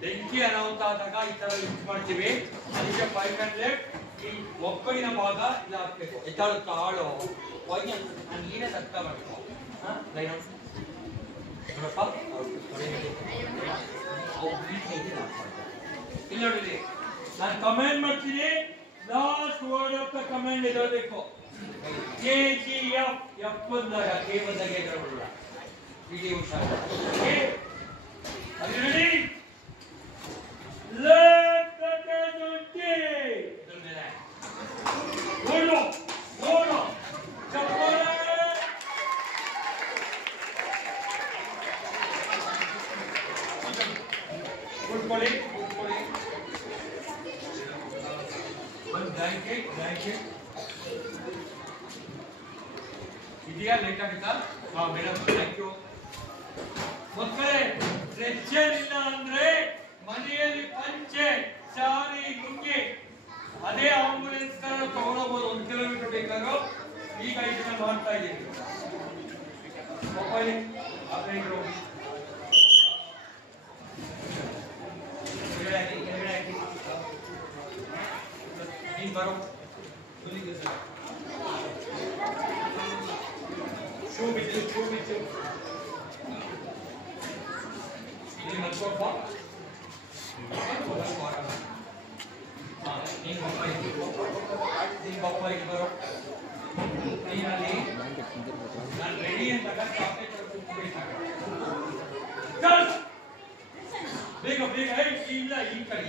ಬೆಂಕಿ ಅನಾಹುತ ಆದಾಗ ಈ ತರ ಯೂಸ್ ಮಾಡ್ತೀವಿ ಅದಕ್ಕೆ 5 ಲೆಫ್ಟ್ ಈ ಒಕ್ಕಳಿನ ಭಾಗ ಇಲ್ಲ ಹಾಕ್ಬೇಕು ಎತ್ತಾಳು ತಾಳು ನಾನು ಏನೇ ಅರ್ಥ ಮಾಡ್ಕೊ ನೋಡಪ್ಪ ಇಲ್ಲ ನೋಡಿರಿ ನಾನು ಕಮೆಂಟ್ ಮಾಡ್ತೀನಿ last word of the comment ಇರಬೇಕು KGF ಎಫ್ ಬಂದಾಗ ಕೆ ಬಂದಾಗ ಇರಲ್ಲ ಇಡೀ ಹುಷಾರು ready Let the candle take. Hold on. Chapole. Good police. One blanket. ಇದೆಯಾ ಲೇಟ್ ಆಗುತ್ತಾ ಮೇಡಮ್ ಥ್ಯಾಂಕ್ ಯು ಮಕ್ಕಳೇ ಸ್ಟ್ರೆಚರ್ ಇಲ್ಲ ಅಂದ್ರೆ ಮನೆಯಲ್ಲಿ ಪಂಚೆ ಸಾರಿ ಲುಂಗಿ ಅದೇ ಆಂಬುಲೆನ್ಸ್ ತಗೊಳ್ಬಹುದು 1 ಕಿಲೋಮೀಟರ್ ಬೇಕಾದ್ರೂ ಈಗ ಇದನ್ನ ಮಾಡ್ತಾ ಇದ್ದೀವಿ ಮೊಬೈಲ್ ಆಪರೇಟರ್ ಹೋಗಿ ನೀನ್ ಬರೋ ಶೂ ಬಿಚ್ಚು ಇಲ್ಲಿ ಮಲ್ಕೊಪ್ಪ ನೀನು ಪಪ್ಪ ಇಲ್ಲಿ ಬರೋ ನೀನಲ್ಲಿ ನಾನು ರೆಡಿ ಅಂದಾಗ ಚಾಕ್ಲೇಟ್ ಬೇಗ ಬೇಗ ಇಲ್ಲ ಈ ಕಡೆ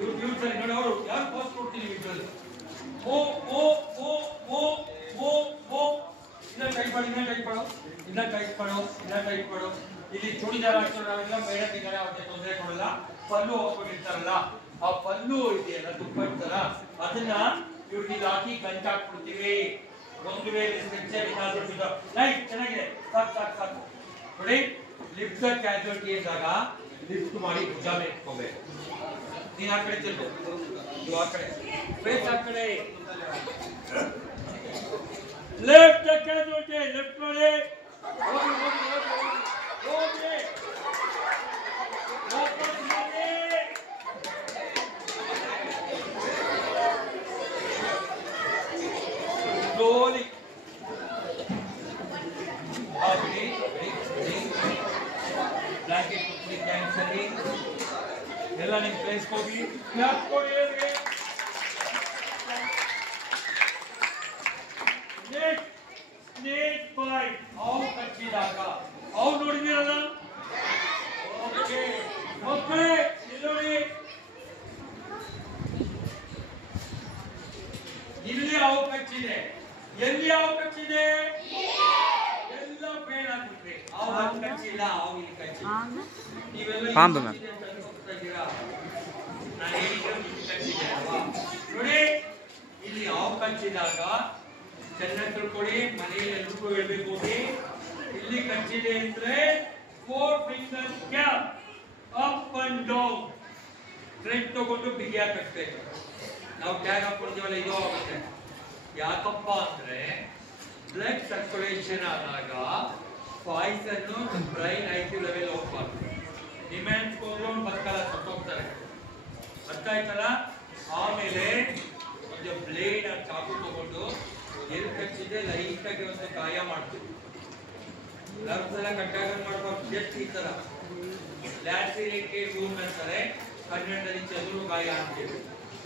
ಇವ್ರು ಸರಿ ನೋಡಿ ಅವರು ಯಾರು ಫಸ್ಟ್ ಕೊಡ್ತೀನಿ ಇಬ್ಬರಲ್ಲಿ ಓ ಓ ಓ ಓ ಓ ಓ ಇಲ್ಲ ಟೈಪ್ ಮಾಡಿ ಇಲ್ಲಿ ಚೂಡಿದಾರ ಹಾಕ್ಸೋರೆಲ್ಲ ಮೇಡಮ್ ಇದ್ದಾರೆ ಅವ್ರಿಗೆ ತೊಂದರೆ ಕೊಡಲ್ಲ ಪಲ್ಲು ಹಾಕೊಂಡಿರ್ತಾರಲ್ಲ ಆ ಪಲ್ಲು ಇದೆಯಲ್ಲ ದುಪ್ಪಟ್ಟರ ಅದನ್ನ ಇವ್ರಿಗೆ ಹಾಕಿ ಗಂಟು ಹಾಕ್ಬಿಡ್ತೀವಿ ಒಂದು ವೇಳೆ ಸ್ಟ್ರೆಚರ್ ಏನಾದ್ರು ಲೈಟ್ ಚೆನ್ನಾಗಿದೆ ಸಾಕು ನೋಡಿ ಲಿಫ್ಟ್ ಕ್ಯಾಜುಯಾಲಿಟಿ ಇದ್ದಾಗ ಲಿಫ್ಟ್ ಮಾಡಿ ಭುಜ ಮೇಲೆ ಇಟ್ಕೋಬೇಕು ನೀನ್ ಆ ಕಡೆ ತಿರ್ಬೇಕು ನೀವು ಆ ಕಡೆ ಫೇಸ್ ಆ ಕಡೆ ಲೆಫ್ಟ್ ಕ್ಯಾಜುಯಾಲಿಟಿ ಲೆಫ್ಟ್ ಮಾಡಿ ಹೋಗಿ slowly ಬ್ಲಾಂಕೆಟ್ ಕೊಡಿ ಥ್ಯಾಂಕ್ಸ್ ಅಲ್ಲಿ ಎಲ್ಲ ನಿಮ್ಮ ಪ್ಲೇಸ್ ಹೋಗಿ ಕ್ಲಾಪ್ ಕೊಡಿ ಅವರಿಗೆ ಸ್ನೇಕ್ ಬೈಟ್ ಅವು ಕಚ್ಚಿದಾಗ ಅವು ನೋಡಿದಿರಲ್ಲ ಓಕೆ ಮಕ್ಕಳೇ ನೋಡಿ ಇಲ್ಲಿ ಅವು ಕಚ್ಚಿದೆ ಎಲ್ಲಿ ಅವು ಕಚ್ಚಿದೆ ಎಲ್ಲ ಬೇಡ ಆಗ್ಬಿಟ್ರಿ ಅವು ಕಚ್ಚಿಲ್ಲ ಅವು ಇಲ್ಲಿ ಕಚ್ಚಿಲ್ಲ ನೀವೆಲ್ಲ ಪಾಂಬು ಮ್ಯಾಮ್ ನಾನು ಹೇಳಿದ್ರೆ ಕಚ್ಚಿದೆ ಅಲ್ವಾ ನೋಡಿ ಇಲ್ಲಿ ಅವು ಕಚ್ಚಿದಾಗ ಚೆನ್ನಾಗಿ ತಿಳ್ಕೊಳ್ಳಿ ಮನೆಯಲ್ಲಿ ಎಲ್ರಿಗೂ ಹೇಳ್ಬೇಕು ಹೋಗಿ ಇಲ್ಲಿ ಕಚ್ಚಿದೆ ಅಂದ್ರೆ 4 fingers cap up and down thread ತಗೊಂಡು ಬಿಗಿಯಾಗಿ ಕಟ್ಟಬೇಕು ನಾವು ಟ್ಯಾಗ್ ಹಾಕೊಳ್ತೀವಲ್ಲ ಇದು ಆಗುತ್ತೆ ಯಾಕಪ್ಪ ಅಂದ್ರೆ ಬ್ಲಡ್ ಸರ್ಕ್ಯುಲೇಷನ್ ಆದಾಗ ಪಾಯ್ಸನ್ ಬ್ರೈನ್ ಐಕ್ಯೂ ಲೆವೆಲ್ ಹೋಗ್ಬಾರ್ದು ಡಿಮ್ಯಾಂಡ್ ಹೋದ್ರೆ ಒಂದು ಬದುಕಲ್ಲ ಸತ್ತೋಗ್ತಾರೆ ಅರ್ಥ ಆಯ್ತಲ್ಲ ಆಮೇಲೆ ಒಂದು ಬ್ಲೇಡ್ ಆ ಚಾಕು ತಗೊಂಡು ಎಲ್ಲಿ ಕಚ್ಚಿದೆ ಲೈಟ್ ಆಗಿ ಒಂದು ಗಾಯ ಮಾಡ್ತೀವಿ ಲರ್ವ್ಸ್ ಎಲ್ಲ ಕಟ್ಟಾಗ ಮಾಡ್ಬಾರ್ದು ಜಸ್ಟ್ ಈ ತರ ಲ್ಯಾಟ್ರಿಲೇಟೆಡ್ ವೂಂಡ್ ಅಂತಾರೆ ಕನ್ನಡದಲ್ಲಿ ಚದುರು ಗಾಯ ಅಂತೀವಿ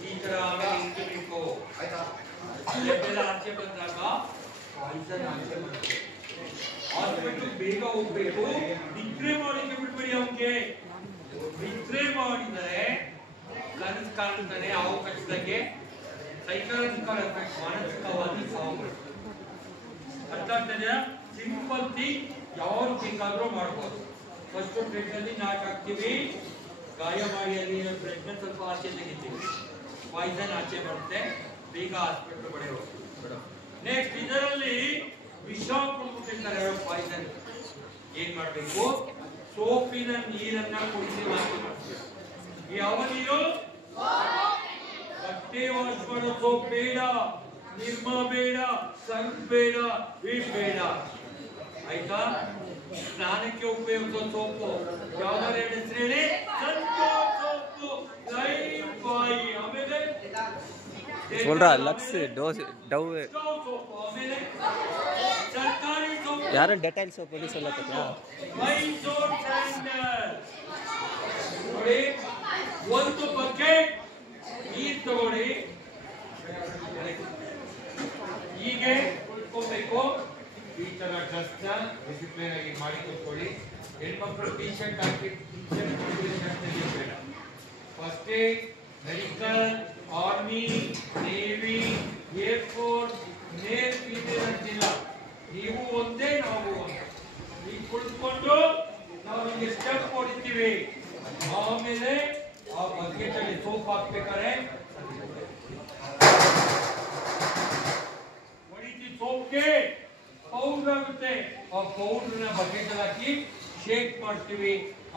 ಈ ತರ ಆಮೇಲೆ ಇಂಟು ಆಯ್ತಾ ಲೆವೆಲ್ ಆಚೆ ಬಂದಾಗ ಪಾಯ್ಸನ್ ಆಚೆ ಬರುತ್ತೆ ಹಾಸ್ಪಿಟಲ್ ಬೇಗ ಹೋಗ್ಬೇಕು ನಿದ್ರೆ ಮಾಡೋಕೆ ಬಿಟ್ಬಿಡಿ ಅವನಿಗೆ ನಿದ್ರೆ ಮಾಡಿದರೆ ಕನಸು ಕಾಣ್ತಾನೆ ಅವು ಕಚ್ಚಿದಾಗೆ ಸೈಕಲಾಜಿಕಲ್ ಎಫೆಕ್ಟ್ ಮಾನಸಿಕವಾಗಿ ಸಾವು ಅರ್ಥ ಆಗ್ತದೆ ಸಿಂಪಲ್ ಥಿಂಗ್ ಯಾರು ಬೇಕಾದ್ರೂ ಮಾಡ್ಬೋದು ಫಸ್ಟ್ ಟ್ರೀಟ್ಮೆಂಟ್ ನಾಕ್ ಹಾಕ್ತೀವಿ ಗಾಯ ಮಾಡಿ ಅಲ್ಲಿ ಟ್ರೀಟ್ಮೆಂಟ್ ಸ್ವಲ್ಪ ಆಚೆ ತೆಗಿತೀವಿ ಪಾಯ್ಸನ್ ಆಚೆ ಬರುತ್ತೆ ಬೇಗ ಹಾಸ್ಪಿಟಲ್ ಬಳಿ ಹೋಗ್ತೀವಿ ನೆಕ್ಸ್ಟ್ ಇದರಲ್ಲಿ ವಿಷ ಕೊಡ್ಬಿಟ್ಟಿರ್ತಾರೆ ಪಾಯ್ಸನ್ ಏನ್ ಮಾಡ್ಬೇಕು ಸೋಪಿನ ನೀರನ್ನ ಕುಡಿಸಿ ವಾಸಿ ಮಾಡ್ತೀವಿ ಯಾವ ನೀರು ಬಟ್ಟೆ ವಾಶ್ ಮಾಡೋ ಸೋಪ್ ಬೇಡ ನಿರ್ಮಾ ಬೇಡ ಸರ್ಫ್ ಬೇಡ ವಿಮ್ ಬೇಡ ಆಯ್ತಾ ಸ್ನಾನಕ್ಕೆ ಉಪಯೋಗಿಸೋ ಸೋಪು ಯಾವ್ದಾರ ಹೆಸರು ಹೇಳಿ ಸಂತೋಷ್ ಸೋಪು ಲೈಫ್ ಬಾಯಿ ಆಮೇಲೆ சொல்றா லக்ஸ் டோஸ் டவ் ಆಮೇಲೆ ಸರ್ಕಾರಿ ಸೋಪು ಯಾರು ಡೆಟಾಲ್ ಸೋಪ್ ಅಲ್ಲಿ சொல்லಕತ್ತಾ ಮೈಸೂರ್ ಸ್ಯಾಂಡಲ್ ನೋಡಿ ಒಂದು ಬಕೆಟ್ ನೀರು ತಗೊಳ್ಳಿ ಹೀಗೆ ಕುತ್ಕೋಬೇಕು ಈ ತರ ಡ್ರೆಸ್ನ ಡಿಸಿಪ್ಲಿನ್ ಆಗಿ ಮಾಡಿ ಕೂತ್ಕೊಳ್ಳಿ ಹೆಣ್ಮಕ್ಳು ಟಿ ಶರ್ಟ್ ಹಾಕಿ ಬೇಡ first aid medical army navy air force ನೇರ್ ಫೀಮೇಲ್ ಅಂತಿಲ್ಲ ನೀವು ಒಂದೇ ನಾವು ಒಂದೇ ಈಗ ಕುಳಿತುಕೊಂಡು ನಾವು ನಿಮಗೆ ಸ್ಟೆಪ್ ಹೊಡಿತೀವಿ ಆಮೇಲೆ ಆ ಬಕೆಟ್ ಅಲ್ಲಿ ಸೋಪ್ ಹಾಕ್ಬೇಕಾರೆ ಹೊಡಿತಿ ಸೋಪ್ಗೆ ಪೌಡರ್ ಆಗುತ್ತೆ ಆ ಪೌಡರ್ನ ಬಕೆಟ್ ಅಲ್ಲಿ ಹಾಕಿ ಶೇಕ್ ಮಾಡ್ತೀವಿ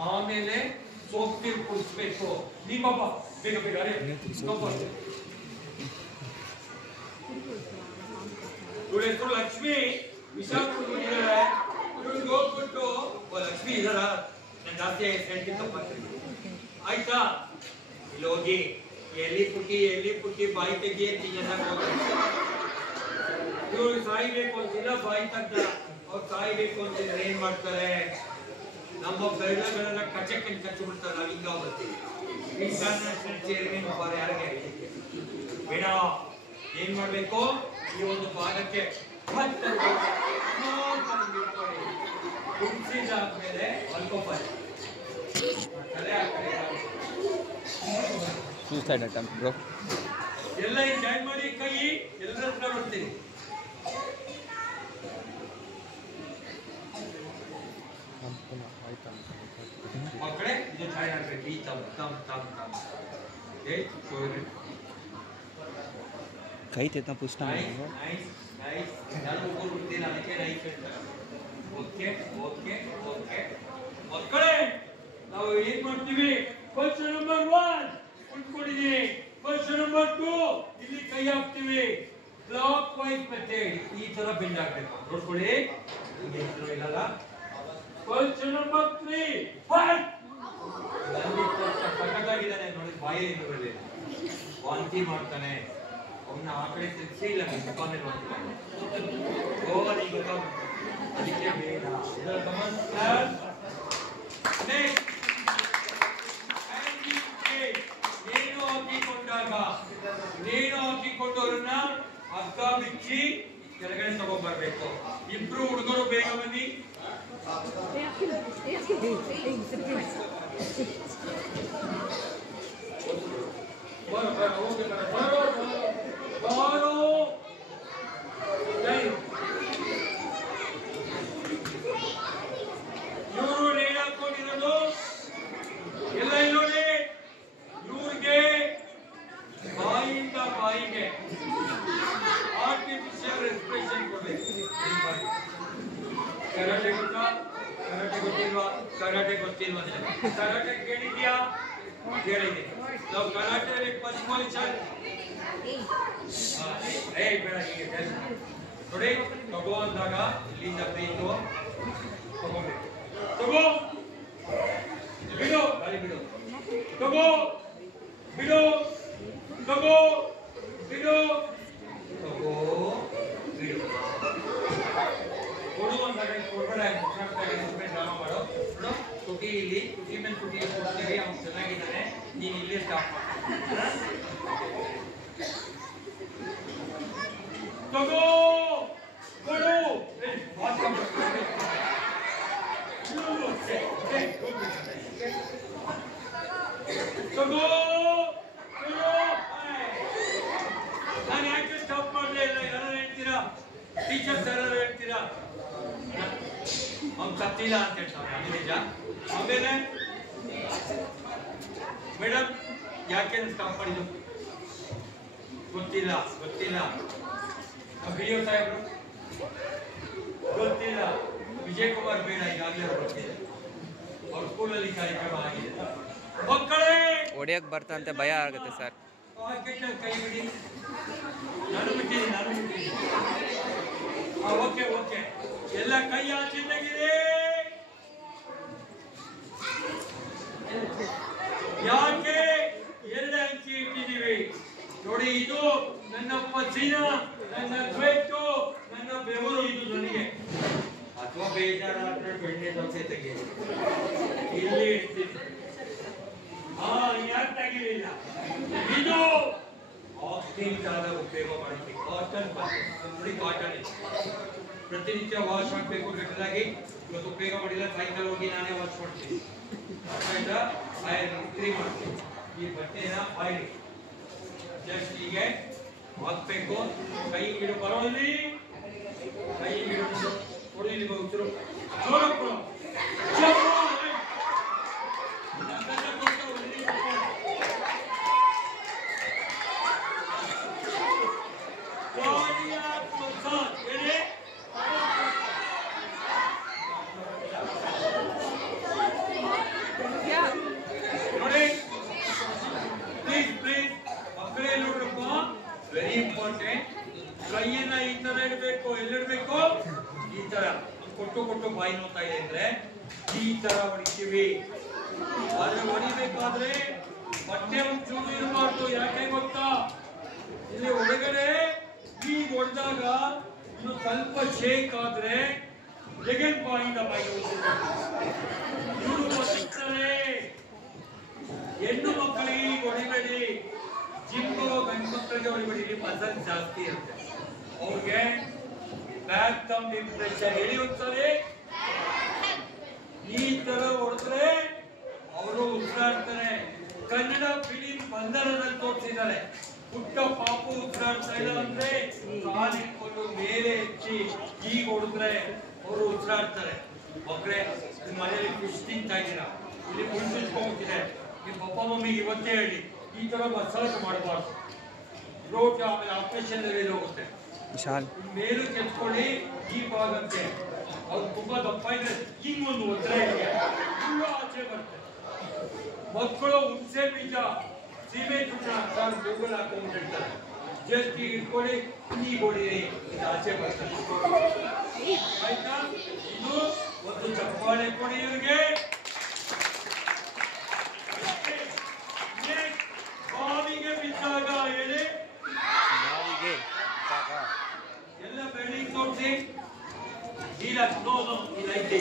ಆಮೇಲೆ ಸೋಪ್ ನೀರು ಕುಡಿಸ್ಬೇಕು ನಿಮ್ಮ ಬೇಗ ಬೇಗ ಅರೆ ಇವಳ ಹೆಸರು ಲಕ್ಷ್ಮಿ ವಿಶಾಖಪುರ ಬಂದಿದ್ದಾರೆ ಇವ್ರಿಗೆ ಹೋಗ್ಬಿಟ್ಟು ಲಕ್ಷ್ಮಿ ಇದಾರ ನಾನು ಜಾಸ್ತಿ ಹೇಳ್ತೀನಿ ತಪ್ಪಾಗ್ತೀನಿ ಆಯ್ತಾ ಇಲ್ಲಿ ಹೋಗಿ ಎಲ್ಲಿ ಪುಟ್ಟಿ ಬಾಯಿ ತೆಗಿ ಅಂತ ಇವ್ರು ಸಾಯ್ಬೇಕು ಅಂತಿಲ್ಲ, ಬಾಯಿ ತಗ್ದ ಅವ್ರು ಸಾಯ್ಬೇಕು ಅಂತಿದ್ರೆ ಏನ್ ಮಾಡ್ತಾರೆ, ನಮ್ಮ ಬೆರಳುಗಳನ್ನ ಕಚ್ಚಕ್ಕೆ ಕಚ್ಚಿಬಿಡ್ತಾರೆ. ನಾವು ಹಿಂಗ ಬರ್ತೀವಿ. ಇಂಟರ್ನ್ಯಾಷನಲ್ ಚೇರ್ಮನ್ ಯಾರಿಗೆ ಬೇಡ, ಏನ್ ಮಾಡ್ಬೇಕು, ಈ ಒಂದು ಭಾಗಕ್ಕೆ ಕುಡಿಸಿದಾದ್ಮೇಲೆ ಮಲ್ಕೋಪಾರಿ ತಲೆ ಆ ಕಡೆ ಸೂಸೈಡ್ ಅಟೆಂಪ್ಟ್ ಬ್ರೋ. ಎಲ್ಲ ಜಾಯಿನ್ ಮಾಡಿ, ಕೈ ಎಲ್ಲರ ಹತ್ರ ಬರ್ತೀನಿ. ಮಕ್ಕಳೇ ಇದು ಜಾಯಿನ್ ಆಗ್ಬೇಕು. ಈ ಕೈ ತೆತ್ತ ಪುಷ್ಟ ಮಕ್ಕಳೇ ನಾವು ಏನ್ ಮಾಡ್ತೀವಿ, ಕ್ವಶ್ಚನ್ ನಂಬರ್ 1 ಉಳ್ಕೊಂಡಿದೀನಿ, ಕ್ವಶ್ಚನ್ ನಂಬರ್ 2 ಇಲ್ಲಿ ಕೈ ಹಾಕ್ತೀವಿ. ಕ್ಲಾಕ್ ವೈಸ್ ಮೆಥಡ್ ಈ ತರ ಬೆಂಡ್ ಆಗ್ಬೇಕು. ನೋಡ್ಕೊಳ್ಳಿ, ಇಲ್ಲ. ಕ್ವಶ್ಚನ್ ನಂಬರ್ 3 ಸಕ್ಕತ್ತಾಗಿದ್ದಾನೆ ನೋಡಿ, ಬಾಯಿ ಇಲ್ಲವಲ್ಲಿ ವಾಂತಿ ಮಾಡ್ತಾನೆ. ಅವನ್ನ ಆ ಕಡೆ ತಿರ್ಸಿ ಇಲ್ಲ ಮುಖಾನೆ ಮಾಡ್ತಾನೆ. ಗೋವಾಲಿ ಗೊತ್ತಾಗುತ್ತೆ, ಅದಕ್ಕೆ ಬೇಡ. ಇದರ ಗಮನ ನೇಣು ಹಾಕಿಕೊಂಡಾಗ ನೇಣು ಹಾಕಿಕೊಂಡವ್ರನ್ನ ಹಗ್ಗ ಬಿಚ್ಚಿ ಕೆಳಗಡೆ ತಗೊಂಡ್ಬರ್ಬೇಕು. ಇಬ್ರು ಹುಡುಗರು ಬೇಗ ಬನ್ನಿ. ಇವರು ನೇಣು ಹಾಕೊಂಡಿರೋದು ಎಲ್ಲ ನೋಡಿ, ಇವ್ರಿಗೆ ಬಾಯಿಯಿಂದ ಬಾಯಿಗೆ ಆರ್ಟಿಫಿಷಿಯಲ್ ರೆಸ್ಪಿರೇಷನ್ ಕೊಡ್ಬೇಕು. ಕರಾಟೆ ಗೊತ್ತಾ? ಕರಾಟೆ ಗೊತ್ತಿಲ್ವಾ? ಕರಾಟೆ ಗೊತ್ತಿಲ್ವಾ? ಕರಾಟೆ ಕೇಳಿದ್ಯಾ? ಕೇಳಿದೆ. ನಾವು ಕರಾಟೆಯಲ್ಲಿ ಫಸ್ಟ್ ಪೊಸಿಷನ್ ಬೇಡ, ಹೀಗೆ ನೋಡಿ, ತಗೋ ಅಂದಾಗ ಇಲ್ಲಿಂದ ಬ್ರೇಕು ತಗೋಬೇಕು. ತಗೋ ಬಿಡು, ಗಾಳಿ ಬಿಡು, ತಗೋ ಬಿಡು, ತಗೋ ಬಿಡು, ತಗೋ ಬಿಡು. ಕೊಡು ಅಂದಾಗ ಕೊಡ್ಬೇಡ, ಡ್ರಾಮಾ ಮಾಡೋ. ನೋಡು, ತುಟಿ ಇಲ್ಲಿ, ತುಟಿ ಮೇಲೆ ತುಟಿ ಕೊಡ್ತೀವಿ. ಅವ್ನು ಚೆನ್ನಾಗಿದ್ದಾನೆ, ನೀನು ಇಲ್ಲೇ ಸ್ಟಾಪ್ ಮಾಡ. ತಗೋ ಕೊಡು, ತಗೋ ನಾನು ಯಾಕೆ ಸ್ಟಾಪ್ ಮಾಡಲೇ ಇಲ್ಲ? ಯಾರು ಹೇಳ್ತೀರಾ? ಟೀಚರ್ಸ್ ಯಾರು ಹೇಳ್ತೀರಾ? ಅವ್ನು ಸತ್ತಿಲ್ಲ ಅಂತ ಹೇಳ್ತಾರೆ, ಅದು ನಿಜ. ಆಮೇಲೆ ಮೇಡಮ್ ಯಾಕೆ ಸ್ಟಾಪ್ ಮಾಡಿದ್ದು ಗೊತ್ತಿಲ್ಲ. ಬಿಡಿಒ ಸಾಹೇಬ್ರು ಗೊತ್ತಿಲ್ಲ. ವಿಜಯ್ ಕುಮಾರ್ ಬೇಡ ಈಗಾಗಲೇ ಗೊತ್ತಿದೆ. ಅವ್ರ ಸ್ಕೂಲಲ್ಲಿ ಕಾರ್ಯಕ್ರಮ ಆಗಿದೆ. ಮಕ್ಕಳೇ ಹೊಡಿಯಕ್ ಬರ್ತಂತೆ ಭಯ ಆಗುತ್ತೆ ಸರ್. ಕೈ ಬಿಡಿ, ನಾನು ಬಿಟ್ಟಿದ್ದೀನಿ. ಓಕೆ ಎಲ್ಲ ಕೈ ಆಚೆ ತೆಗೀರಿ. ಯಾಕೆ 2 ಅಂಕಿ ಇಟ್ಟಿದ್ದೀವಿ ನೋಡಿ. ಇದು ನನ್ನ ಪಸಿನ, ನನ್ನ ಸ್ವೆಟ್ಟು, ನನ್ನ ಬೆವರು. ಇದು ನನಗೆ ಅಥವಾ ಬೇಜಾರಾದ್ರೆ ಬೆಣ್ಣೆ ದೋಸೆ ತೆಗೀರಿ, ಇಲ್ಲಿ ಇಡ್ತೀನಿ. ಯಾಕೆ ತೆಗಿಲಿಲ್ಲ? ಇದು ಆಕ್ಸಿಜನ್ ಆದಾಗ ಉಪಯೋಗ ಮಾಡ್ತೀವಿ. ಕಾಟನ್ ನೋಡಿ, ಕಾಟನ್ ಪ್ರತಿನಿತ್ಯ ವಾಶ್ ಮಾಡಬೇಕು ಗಟ್ಟಲಾಗಿ. ಇವತ್ತು ಉಪಯೋಗ ಮಾಡಿಲ್ಲ, ಸಾಯಂಕಾಲ ಹೋಗಿ ನಾನೇ ವಾಶ್ ಮಾಡ್ತೀನಿ. ಕ್ಲೀನ್ ಮಾಡ್ತೀನಿ. ಈ ಬಟ್ಟೆನ ಆಯಿಲ್ ಜಸ್ಟ್ ಹೀಗೆ ಹಾಕ್ಬೇಕು. ಕೈ ಗಿಡ ಬರೋಲ್ಲಿ, ಕೈ ಗಿಡ ಕೊಡು, ಇಲ್ಲಿ ಹೋಗ್ತಿರು ಜೋರ ಕೊಡು. Very important. ಕೈಯನ್ನ ಈ ತರ ಇಡಬೇಕು. ಎಲ್ಲಿಡ್ಬೇಕು? ಈ ತರ. ಕೊಟ್ಟು ಬಾಯಿ ನೋಡ್ತಾ ಇದೆ ಅಂದ್ರೆ ಈ ತರ ಹೊಡಿತೀವಿ. ಆದ್ರೆ ಹೊಡಿಬೇಕಾದ್ರೆ ಬಟ್ಟೆ ಒಂಚೂರು ಇರಬಾರ್ದು. ಯಾಕೆ ಗೊತ್ತಾ, ಇಲ್ಲಿ ಒಳಗಡೆ ಈಗ ಹೊಡೆದಾಗ ಇನ್ನು ಸ್ವಲ್ಪ ಶೇಕ್ ಆದ್ರೆ ಸೆಕೆಂಡ್ ಬಾಯಿಂದ ಬಾಯಿಗೆ ಇವರು ಬದುಕ್ತಾರೆ. ಹೆಣ್ಣು ಮಕ್ಕಳಿಗೆ ಹೊಡಿಬೇಡಿ, ಜಿಂಬು ಗಂಡು ಮಕ್ಕಳಿಗೆ ಹೊಡಿಬೇಡಿ, ಮಸಲ್ ಜಾಸ್ತಿ ಇರುತ್ತೆ. ಅವ್ರಿಗೆ ಬ್ಯಾಕ್ ಥಂಬ್ ಇಂಪ್ರೆಷನ್ ಎಳೆಯುತ್ತಾರೆ. ಈ ತರ ಹೊಡೆದ್ರೆ ಅವರು ಉಸಿರಾಡ್ತಾರೆ. ಕನ್ನಡ ಫಿಲಿಂ ಬಂಧನದಲ್ಲಿ ತೋರಿಸಿದ್ದಾರೆ. ಪುಟ್ಟ ಪಾಪು ಉಸಿರಾಡ್ತಾ ಇಲ್ಲ ಅಂದ್ರೆ ಕಾಲಿಟ್ಕೊಂಡು ಮೇಲೆ ಎತ್ತಿ ಈಗ ಹೊಡೆದ್ರೆ ಅವರು ಉಸಿರಾಡ್ತಾರೆ. ಮಕ್ಕಳೇ, ಮನೆಯಲ್ಲಿ ಫಿಶ್ ತಿಂತಾ ಇದ್ದೀರಾ, ಇಲ್ಲಿ ಮುಳ್ಳಿಸ್ಕೊಂಡ್ಬಿಟ್ಟಿದೆ, ನಿಮ್ಮ ಅಪ್ಪ ಮಮ್ಮಿಗೆ ಇವತ್ತೇ ಹೇಳಿ ಈ ತರ ಮಸಾಜ್ ಮಾಡಬಾರ್ದು. ರೋಟಿ ಆಮೇಲೆ ಆಪರೇಷನ್ ಹೋಗುತ್ತೆ. ಮೇಲೂ ಕೆತ್ಕೊಳ್ಳಿ ಈ ಭಾಗಕ್ಕೆ. ಅವ್ರು ತುಂಬಾ ದಪ್ಪ ಇದ್ರೆ ಹಿಂಗೊಂದು ಒತ್ತಡ ಇದೆ, ಆಚೆ ಬರುತ್ತೆ. ಮಕ್ಕಳು ಹುಣಸೆ ಬೀಜ ಸೀಮೆ ಚೂರ್ಣ ಗೂಗಲ್ ಹಾಕೊಂಡಿರ್ತಾರೆ. ಜಸ್ಟ್ ಈಗ ಇಟ್ಕೊಳ್ಳಿ, ಈಗ ಹೊಡಿರಿ, ಇದು ಆಚೆ ಬರ್ತದೆ. ಆಯ್ತಾ? ಇದು ಒಂದು ಚಪ್ಪಾಳೆ ಕೊಡಿ ಇವ್ರಿಗೆ. ಬಾವಿಗೆ ಬಿದ್ದಾಗ ಹೇಳಿ, ಎಲ್ಲ ಬೆಳ್ಳಿಗೆ ತೋರಿಸಿ. ಇಲ್ಲ ಐತಿ,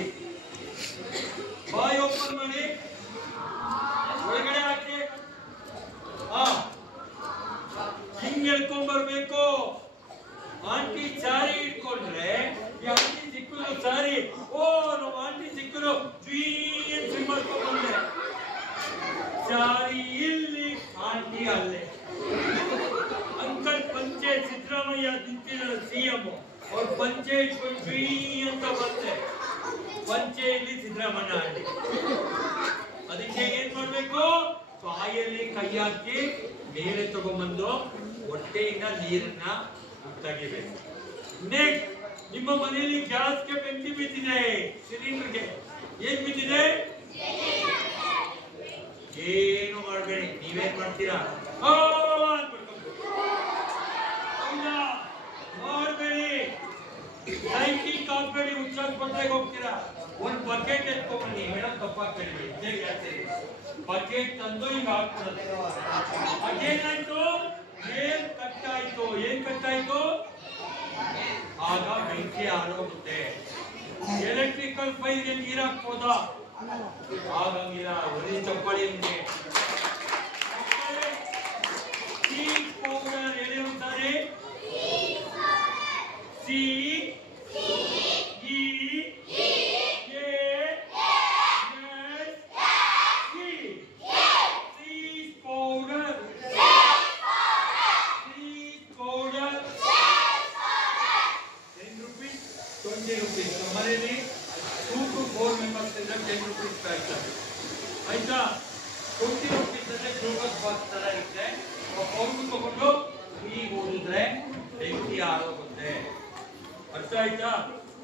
ಬಾಯಿ ಓಪನ್ ಮಾಡಿ, ಒಳಗಡೆ ಹಾಕಿ. ಹಿಂಗ್ ಹೇಳ್ಕೊಂಡ್ ಬರ್ಬೇಕು. ಆಂಟಿ ಚಾರಿ ಇಟ್ಕೊಂಡ್ರೆ ಈ ಆಂಟಿ ಸಿಕ್ಕರು ಸಾರಿ, ಓ ನಮ್ಮ ಆಂಟಿ ಸಿಕ್ಕರು ಮಾಡ್ಕೊಂಡ್ಬಂದೆ. ಚಾರಿ ಇಲ್ಲಿ, ಆಂಟಿ ಅಲ್ಲೇ. ಅಂಕಲ್ ಪಂಚೆ ಸಿದ್ದರಾಮಯ್ಯ ನಿಂತಿರೋ ಸಿಎಂ, ಅವ್ರ ಪಂಚೆ ಇಟ್ಕೊಂಡು ಅಂತ ಬಂದೆ. ಪಂಚೆಯಲ್ಲಿ ಸಿದ್ದರಾಮಯ್ಯ ಆಂಟಿ. ಅದಕ್ಕೆ ಏನ್ ಮಾಡ್ಬೇಕು, ಬಾಯಲ್ಲಿ ಕೈ ಹಾಕಿ ಮೇಲೆ ತಗೊಂಡ್ಬಂದು ಹೊಟ್ಟೆಯಿಂದ ನೀರನ್ನ ತೆಗಿಬೇಕು. ನೆಕ್ಸ್ಟ್, ನಿಮ್ಮ ಮನೆಯಲ್ಲಿ ಗ್ಯಾಸ್ಗೆ ಬೆಂಕಿ ಬಿದ್ದಿದೆ, ಸಿಲಿಂಡರ್ಗೆ ಏನ್ ಬಿದ್ದಿದೆ, ಏನು ಮಾಡಬೇಡಿ. ನೀವೇನ್ ಮಾಡ್ತೀರಾ, ಮಾಡಬೇಡಿ, ಲೈಟಿಂಗ್ ಹಾಕ್ಬೇಡಿ, ಹುಚ್ಚಾಸ್ಪತ್ರೆಗೆ ಹೋಗ್ತೀರಾ. ಒಂದ್ ಬಕೆಟ್ ಎತ್ಕೊಂಡ್ಬನ್ನಿ, ಮೇಡಮ್ ತಪ್ಪಾಗ್ಬೇಡಿ, ಬಕೆಟ್ ತಂದು ಈಗ ಹಾಕ್ಬಿಡೋದು. ಅದೇನಾಯ್ತು, ಏನ್ ಕಟ್ಟಾಯ್ತು, ಏನ್ ಕಟ್ಟಾಯ್ತು, ಆಗ ಬೆಂಕಿ ಆರೋಗುತ್ತೆ. ಎಲೆಕ್ಟ್ರಿಕಲ್ ಫೈರ್ಗೆ ನೀರ್ ಹಾಕ್ಬೋದಾ, ಆಗಂಗಿಲ್ಲ. ಒಳ್ಳೆ ಚಪ್ಪಾಳಿ ನಿಮ್ಗೆ. ಪೌಡರ್ ಎಳೆಯುತ್ತಾರೆ, ಸಿ ಮನೆಯಲ್ಲಿ 2 to 4 members ಇದ್ರೆ 10 rupees ಪ್ಯಾಕ್. ಆಯ್ತಾ? 20 rupees ಅಂದ್ರೆ ಗ್ಲೂಕೋಸ್ ಬಾಕ್ಸ್ ತರ ಇರುತ್ತೆ. ಪೌಡರ್ ತಗೊಂಡು ಈಗ ಓದಿದ್ರೆ ಬೆಂಕಿ ಆರೋಗುತ್ತೆ. ಅರ್ಥ ಆಯ್ತಾ?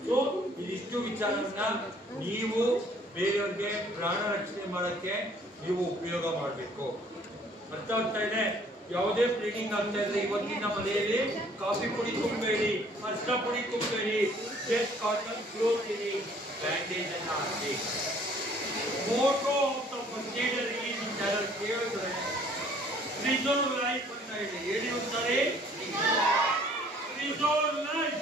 ಸೊ ಇದಿಷ್ಟು ವಿಚಾರವನ್ನ ನೀವು ಬೇರೆಯವ್ರಿಗೆ ಪ್ರಾಣ ರಕ್ಷಣೆ ಮಾಡಕ್ಕೆ ನೀವು ಉಪಯೋಗ ಮಾಡಬೇಕು. ಅರ್ಥ ಆಗ್ತಾ ಇದೆ? ಯಾವುದೇ ಬ್ಲೀಡಿಂಗ್ ಆಗ್ತಾ ಇದ್ರೆ ಇವತ್ತಿನ ಮನೆಯಲ್ಲಿ ಕಾಫಿ ಪುಡಿ ತುಂಬಬೇಡಿ, ಅರ್ಶಿನ ಪುಡಿ ತುಂಬಬೇಡಿ, ಜಸ್ಟ್ ಕಾಟನ್ ಕ್ಲೋತ್ ಇರಿ, ಬ್ಯಾಂಡೇಜ್ ಅನ್ನ ಹಾಕಿ. Photo of the first aid release in channel ಕೇಳಿದ್ರೆ ಪ್ರಿಸರ್ವ್ ಲೈಫ್ ಅಂತ ಹೇಳಿ ಅಂತಾರೆ. ಪ್ರಿಸರ್ವ್ ಲೈಫ್,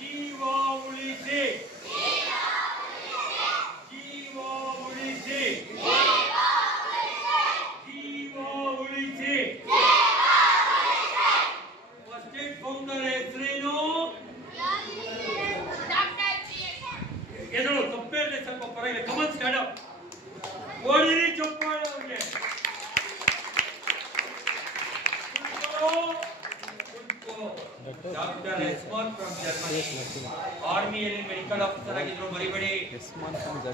ಜೀವ ಉಳಿಸಿ, ಜೀವ ಉಳಿಸಿ, ಜೀವ ಉಳಿಸಿ. ಫಸ್ಟ್ ಏಡ್ ಫೌಂಡರ್ ಹೆಸರೇನು? ಎದುರು ತಪ್ಪೇ ಇದೆ, ಸ್ವಲ್ಪ ಪರವಾಗಿಲ್ಲ. ಕಮನ್ ಸ್ಟ್ಯಾಂಡ್ ಅಪ್, ಓಡಿರಿ ಚಪ್ಪಾಳೆ ಅವ್ರಿಗೆ. ಡಾಕ್ಟರ್ ಎಸ್ಮಾನ್ ಫ್ರಮ್ ಜರ್ಮನಿ, ಆರ್ಮಿಯಲ್ಲಿ ಮೆಡಿಕಲ್ ಆಫೀಸರ್ ಆಗಿದ್ರು, ಮರಿಬೇಡಿ.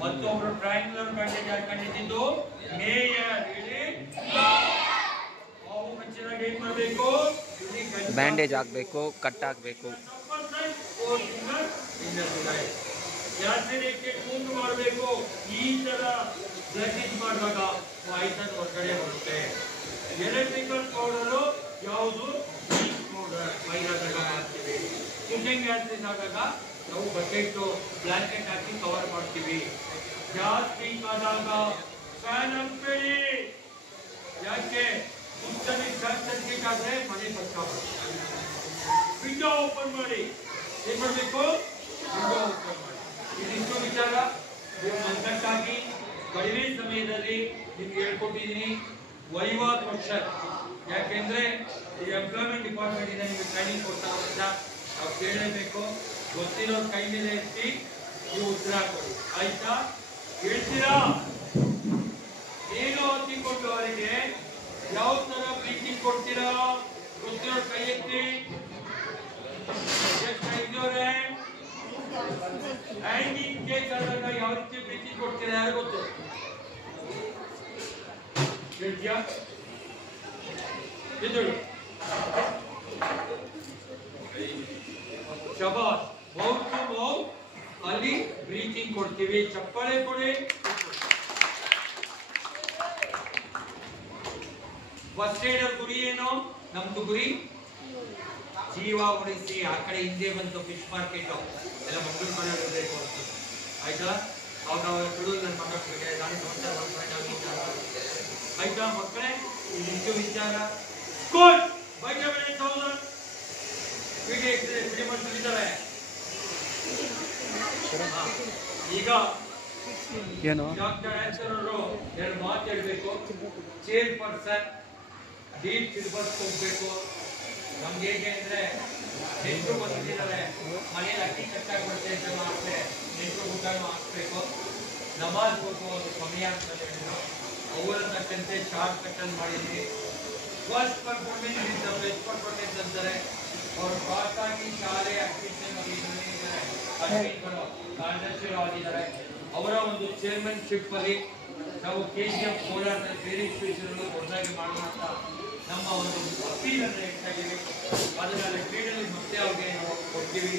ಮತ್ತೊಬ್ರು ಟ್ರಯಾಂಗ್ಯುಲರ್ ಬ್ಯಾಂಡೇಜ್ ಹಾಕೊಂಡಿದ್ದು ಮೇಯರ್. ಹೇಳಿ, ಅವು ಚೆನ್ನಾಗಿ ಏನ್ ಮಾಡಬೇಕು, ಬ್ಯಾಂಡೇಜ್ ಹಾಕ್ಬೇಕು, ಕಟ್ ಹಾಕ್ಬೇಕು. ಯಾತ್ರೆಗೆ ಕೂತು ಮಾಡಬೇಕು. ಈ ತರ ಬ್ಲಡ್ ಮಾಡುವಾಗ ಪಾಯ್ಸನ್ ಹೊರಗಡೆ ಬರುತ್ತೆ. ಎಲೆಕ್ಟ್ರಿಕಲ್ ಪೌಡರು ಯಾವುದು, ಪೌಡರ್ ಮೈದಾದಾಗ ಹಾಕ್ತೀವಿ. ಕುಕಿಂಗ್ ಗ್ಯಾಸ್ ಆದಾಗ ನಾವು ಬಕೆಟ್ ಬ್ಲಾಂಕೆಟ್ ಹಾಕಿ ಕವರ್ ಮಾಡ್ತೀವಿ. ಗ್ಯಾಸ್ ಲೀಕ್ ಆದಾಗ ಫ್ಯಾನ್ ಹಾಕ್ಬೇಡಿ. ಯಾಕೆ ಸಿಸ್ಟಮಿಕ್ ಶಾರ್ಟ್ ಸರ್ಕ್ಯೂಟ್ ಆದ್ರೆ ಮನೆ ಪಕ್ಕ ವಿಂಡೋ ಓಪನ್ ಮಾಡಿ. ಏನ್ ಮಾಡಬೇಕು? ವಿಂಡೋ ಓಪನ್ ಮಾಡಿ. ಇದಿಷ್ಟು ವಿಚಾರ ನೀವು ಮನಸ್ಸಾಗಿ ಕಡಿಮೆ ಸಮಯದಲ್ಲಿ ನಿಮ್ಗೆ ಹೇಳ್ಕೊಟ್ಟಿದ್ದೀನಿ. ವೈವಾ ಕ್ವಶನ್, ಯಾಕೆಂದ್ರೆ ಈ ಎಂಪ್ಲಾಯ್ಮೆಂಟ್ ಡಿಪಾರ್ಟ್ಮೆಂಟ್ ಇಂದ ನಿಮಗೆ ಟ್ರೈನಿಂಗ್ ಕೊಡ್ತಾರೋದ್ರಿಂದ ನಾವು ಕೇಳಲೇಬೇಕು. ಗೊತ್ತಿರೋ ಕೈ ಮೇಲೆ ಎತ್ತಿ ನೀವು ಉತ್ತರ ಕೊಡಿ, ಆಯ್ತಾ? ಹೇಳ್ತೀರಾ? ಏನು ಹೊತ್ತಿಕೊಂಡು ಅವರಿಗೆ ಯಾವ ತರ ಪ್ರೀತಿಂಗ್ ಕೊಡ್ತೀರಾ? ಗೊತ್ತಿರೋ ಕೈ ಎತ್ತಿ. ಹ್ಯಾಂಗಿಂಗ್ ಕೇಕ್ ಆದಾಗ ಯಾವ ರೀತಿ ಪ್ರೀತಿ ಕೊಡ್ತೀರಾ? ಯಾರು ಗೊತ್ತು? ಹೇಳ್ತೀಯಾ? ಎದುರು ಶಬಾಸ್. ಮೌತ್ ಟು ಮೌತ್ ಅಲ್ಲಿ ಬ್ರೀತಿಂಗ್ ಕೊಡ್ತೀವಿ. ಚಪ್ಪಾಳೆ ಕೊಡಿ. ಫಸ್ಟ್ ಏಡ್ ಗುರಿ ಏನು? ನಮ್ದು ಗುರಿ ಜೀವ ಉಳಿಸಿ. ಆ ಕಡೆ ಹಿಂದೆ ಬಂತು ಫಿಶ್ ಮಾರ್ಕೆಟ್ ಎಲ್ಲ ಮಕ್ಕಳು ಮಾಡಿರಬೇಕು ಅಂತ, ಆಯ್ತಾ? ಅವಾಗ ತುಳು ನನ್ನ ಮಕ್ಕಳಿಗೆ ನಾನು ಆಯ್ತಾ ಮಕ್ಕಳೇ? ಇದಿಷ್ಟು ವಿಚಾರ. ಗುಡ್. ಬೈಟಬಳೆ ತೌಸಂಡ್ ವಿಡಿಯೋ ವಿಡಿಯೋ ಮಾಡ್ತಿದ್ದಾರೆ. ಈಗ ಏನು ಡಾಕ್ಟರ್ ಆನ್ಸರ್ ಅವರು ಎರಡು ಮಾತು ಹೇಳ್ಬೇಕು. ಚೇರ್ ಪರ್ಸನ್ ಡೀಪ್ ಸಿಲೆಬಸ್ ಹೋಗ್ಬೇಕು. ನಮ್ಗೆ ಹೇಗೆ ಅಂದ್ರೆ ನೆಂಟರು ಬಂದಿದ್ದಾರೆ, ಮನೇಲಿ ಅಕ್ಕಿ ಕಟ್ಟಾಗ್ಬಿಡುತ್ತೆ ಅಂತ ಮಾಡ್ತಾರೆ, ನೆಂಟರು ಊಟನೂ ಹಾಕ್ಬೇಕು. ನಮಾಜ್ ಹೋಗೋ ಒಂದು ಸಮಯ ಅಂತ ಹೇಳಿದ್ರು. ಅವರ ತಕ್ಕಂತೆ ಚಾರ್ಟ್ ಕಟ್ಟಲ್ ಮಾಡಿದ್ವಿ. First performance is the best performance ಅಂತಾರೆ. ಅವರು ಪಾಸ್ ಆಗಿ ಶಾಲೆ ಅಡ್ಮಿಷನ್ ಆಗಿದ್ದಾರೆ, ಅಡ್ಮಿಟ್ಗಳು ಕಾರ್ಯದರ್ಶಿಗಳು ಆಗಿದ್ದಾರೆ. ಅವರ ಒಂದು ಚೇರ್ಮನ್ಶಿಪ್ ಅಲ್ಲಿ ನಾವು KGF ಕೋಲಾರದಲ್ಲಿ ಬೇರೆ ಸ್ಪೇಷಲ್ ದೊಡ್ಡದಾಗಿ ಮಾಡೋಣ ಅಂತ ನಮ್ಮ ಒಂದು ಅಪೀಲನ್ನು ಇಡ್ತಾ ಇದ್ದೀವಿ. ಅದರಲ್ಲಿ ಕ್ರೀಡೆಯಲ್ಲಿ ಮತ್ತೆ ಅವ್ರಿಗೆ ನಾವು ಕೊಡ್ತೀವಿ.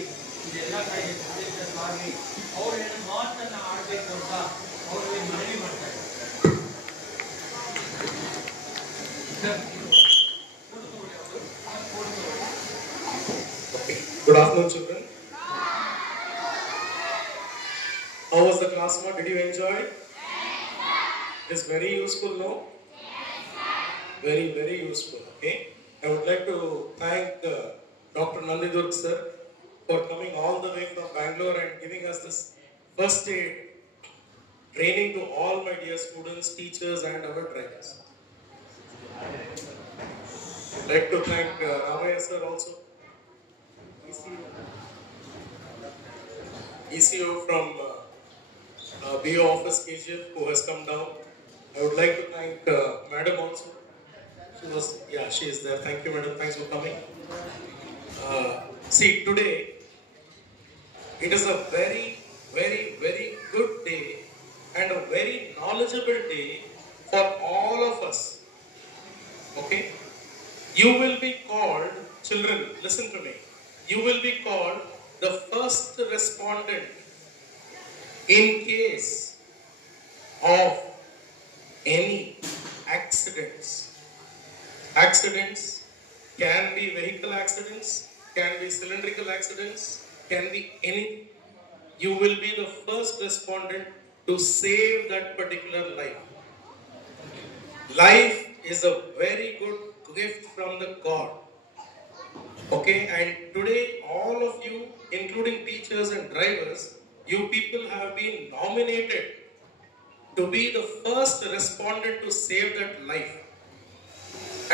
ಇದೆಲ್ಲ ಕಡೆಗೆ ಸಂದೇಶವಾಗಿ ಅವ್ರು ಏನು ಮಾತನ್ನ ಆಡಬೇಕು ಅಂತ ಅವ್ರಿಗೆ ಮನವಿ ಮಾಡ್ತಾ ಇದ್ದಾರೆ. Good afternoon, children. How was the class, ma? Did you enjoy? It's very useful, no? Very, very useful. Okay. I would like to thank Dr. Nandidurg sir for coming all the way from Bangalore and giving us this first aid training to all my dear students, teachers, and our drivers. I'd like to thank Ramaya sir also. ECO from BO office KGF who has come down. I would like to thank Madam also. She is there. Thank you, Madam. Thanks for coming. See, today it is a very, very, very good day and a very knowledgeable day for all of us. Okay? You will be called, children, listen to me. You will be called the first respondent in case of any accidents. Accidents can be vehicle accidents, can be cylindrical accidents, can be anything. You will be the first respondent to save that particular life. Life is a very good gift from the God. Okay, and today all of you, including teachers and drivers, you people have been nominated to be the first respondent to save that life.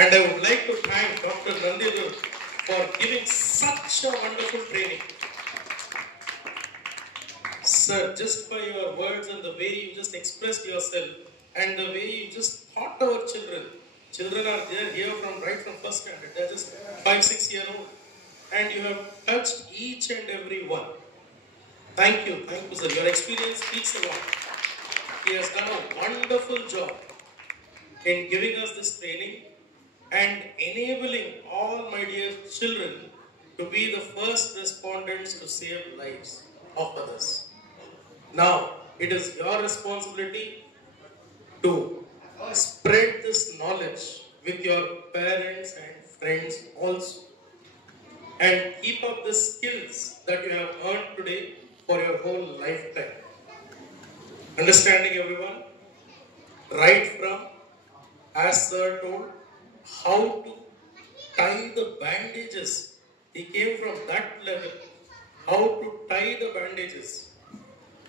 And I would like to thank Dr. Nandidurg for giving such a wonderful training. Sir, just by your words and the way you just expressed yourself and the way you just taught our children. Children are there here right from first standard. They are just 5-6 years old. And you have touched each and every one. Thank you, sir. Your experience speaks a lot. He has done a wonderful job in giving us this training and enabling all my dear children to be the first respondents to save lives of others. Now, it is your responsibility to spread this knowledge with your parents and friends also, and keep up the skills that you have earned today for your whole lifetime. Understanding, everyone? right from, as sir told, how to tie the bandages. He came from that level, how to tie the bandages,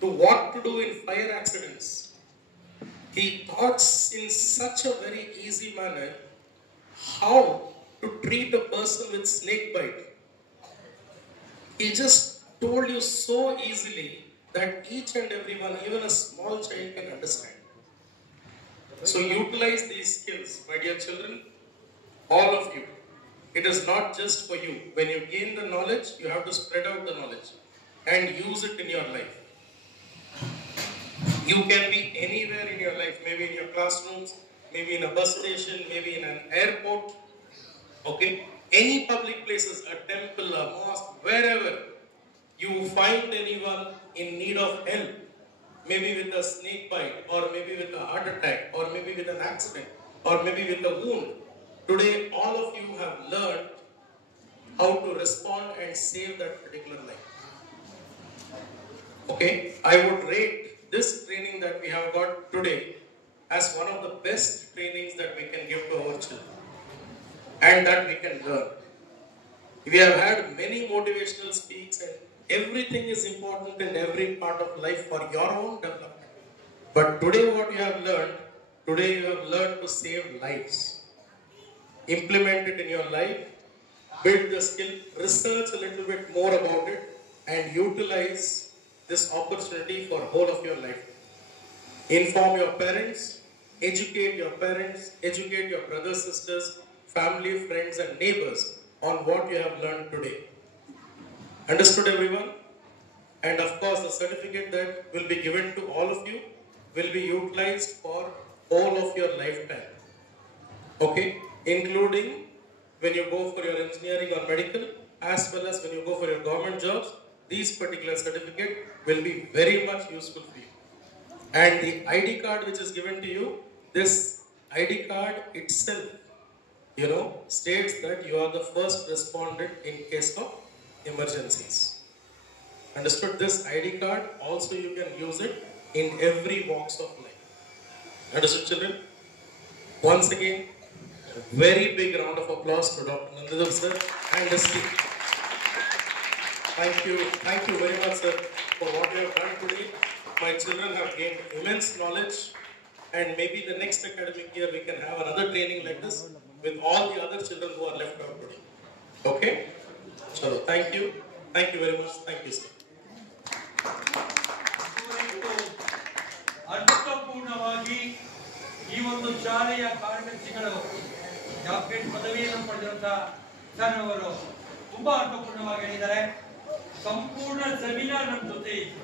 to what to do in fire accidents. He taught in such a very easy manner how to treat a person with snake bite. He just told you so easily that each and everyone, even a small child, can understand. So utilize these skills, my dear children, all of you. It is not just for you. When you gain the knowledge, you have to spread out the knowledge and use it in your life. You can be anywhere in your life, maybe in your classrooms, maybe in a bus station, maybe in an airport, okay? Any public places, a temple, a mosque, wherever you find anyone in need of help, maybe with a snake bite, or maybe with a heart attack, or maybe with an accident, or maybe with a wound. Today, all of you have learned how to respond and save that particular life. Okay, I would rate this training that we have got today as one of the best trainings that we can give to our children and that we can learn. We have had many motivational speaks and everything is important in every part of life for your own development. But today what you have learned, today you have learned to save lives. Implement it in your life, build the skill, research a little bit more about it and utilize this opportunity for whole of your life. Inform your parents, educate your brothers, sisters, family, friends and neighbors on what you have learned today. Understood everyone? And of course the certificate that will be given to all of you will be utilized for all of your lifetime. Okay? Including when you go for your engineering or medical, as well as when you go for your government jobs, these particular certificate will be very much useful for you. And the ID card which is given to you, this ID card itself, states that you are the first respondent in case of emergencies. Understood? This ID card, also you can use it in every walks of life. Understood, children? Once again, very big round of applause to Dr. Nandadhav sir and his team. Thank you very much sir for what you have done today. My children have gained immense knowledge and maybe the next academic year we can have another training like this with all the other children who are left out today. Okay? So thank you very much. Thank you sir. ಅರ್ಥಪೂರ್ಣವಾಗಿ ಈ ಒಂದು ಶಾಲೆಯ ಕಾರ್ಯದರ್ಶಿಗಳು doctorate ಪದವಿಯನ್ನು ಪಡೆದಂತ sir ಅವರು ತುಂಬಾ ಅರ್ಥಪೂರ್ಣವಾಗಿ ಹೇಳಿದ್ದಾರೆ. ಸಂಪೂರ್ಣ ಸೆಮಿನಾರ್ ನಮ್ಮ ಜೊತೆ ಇತ್ತು.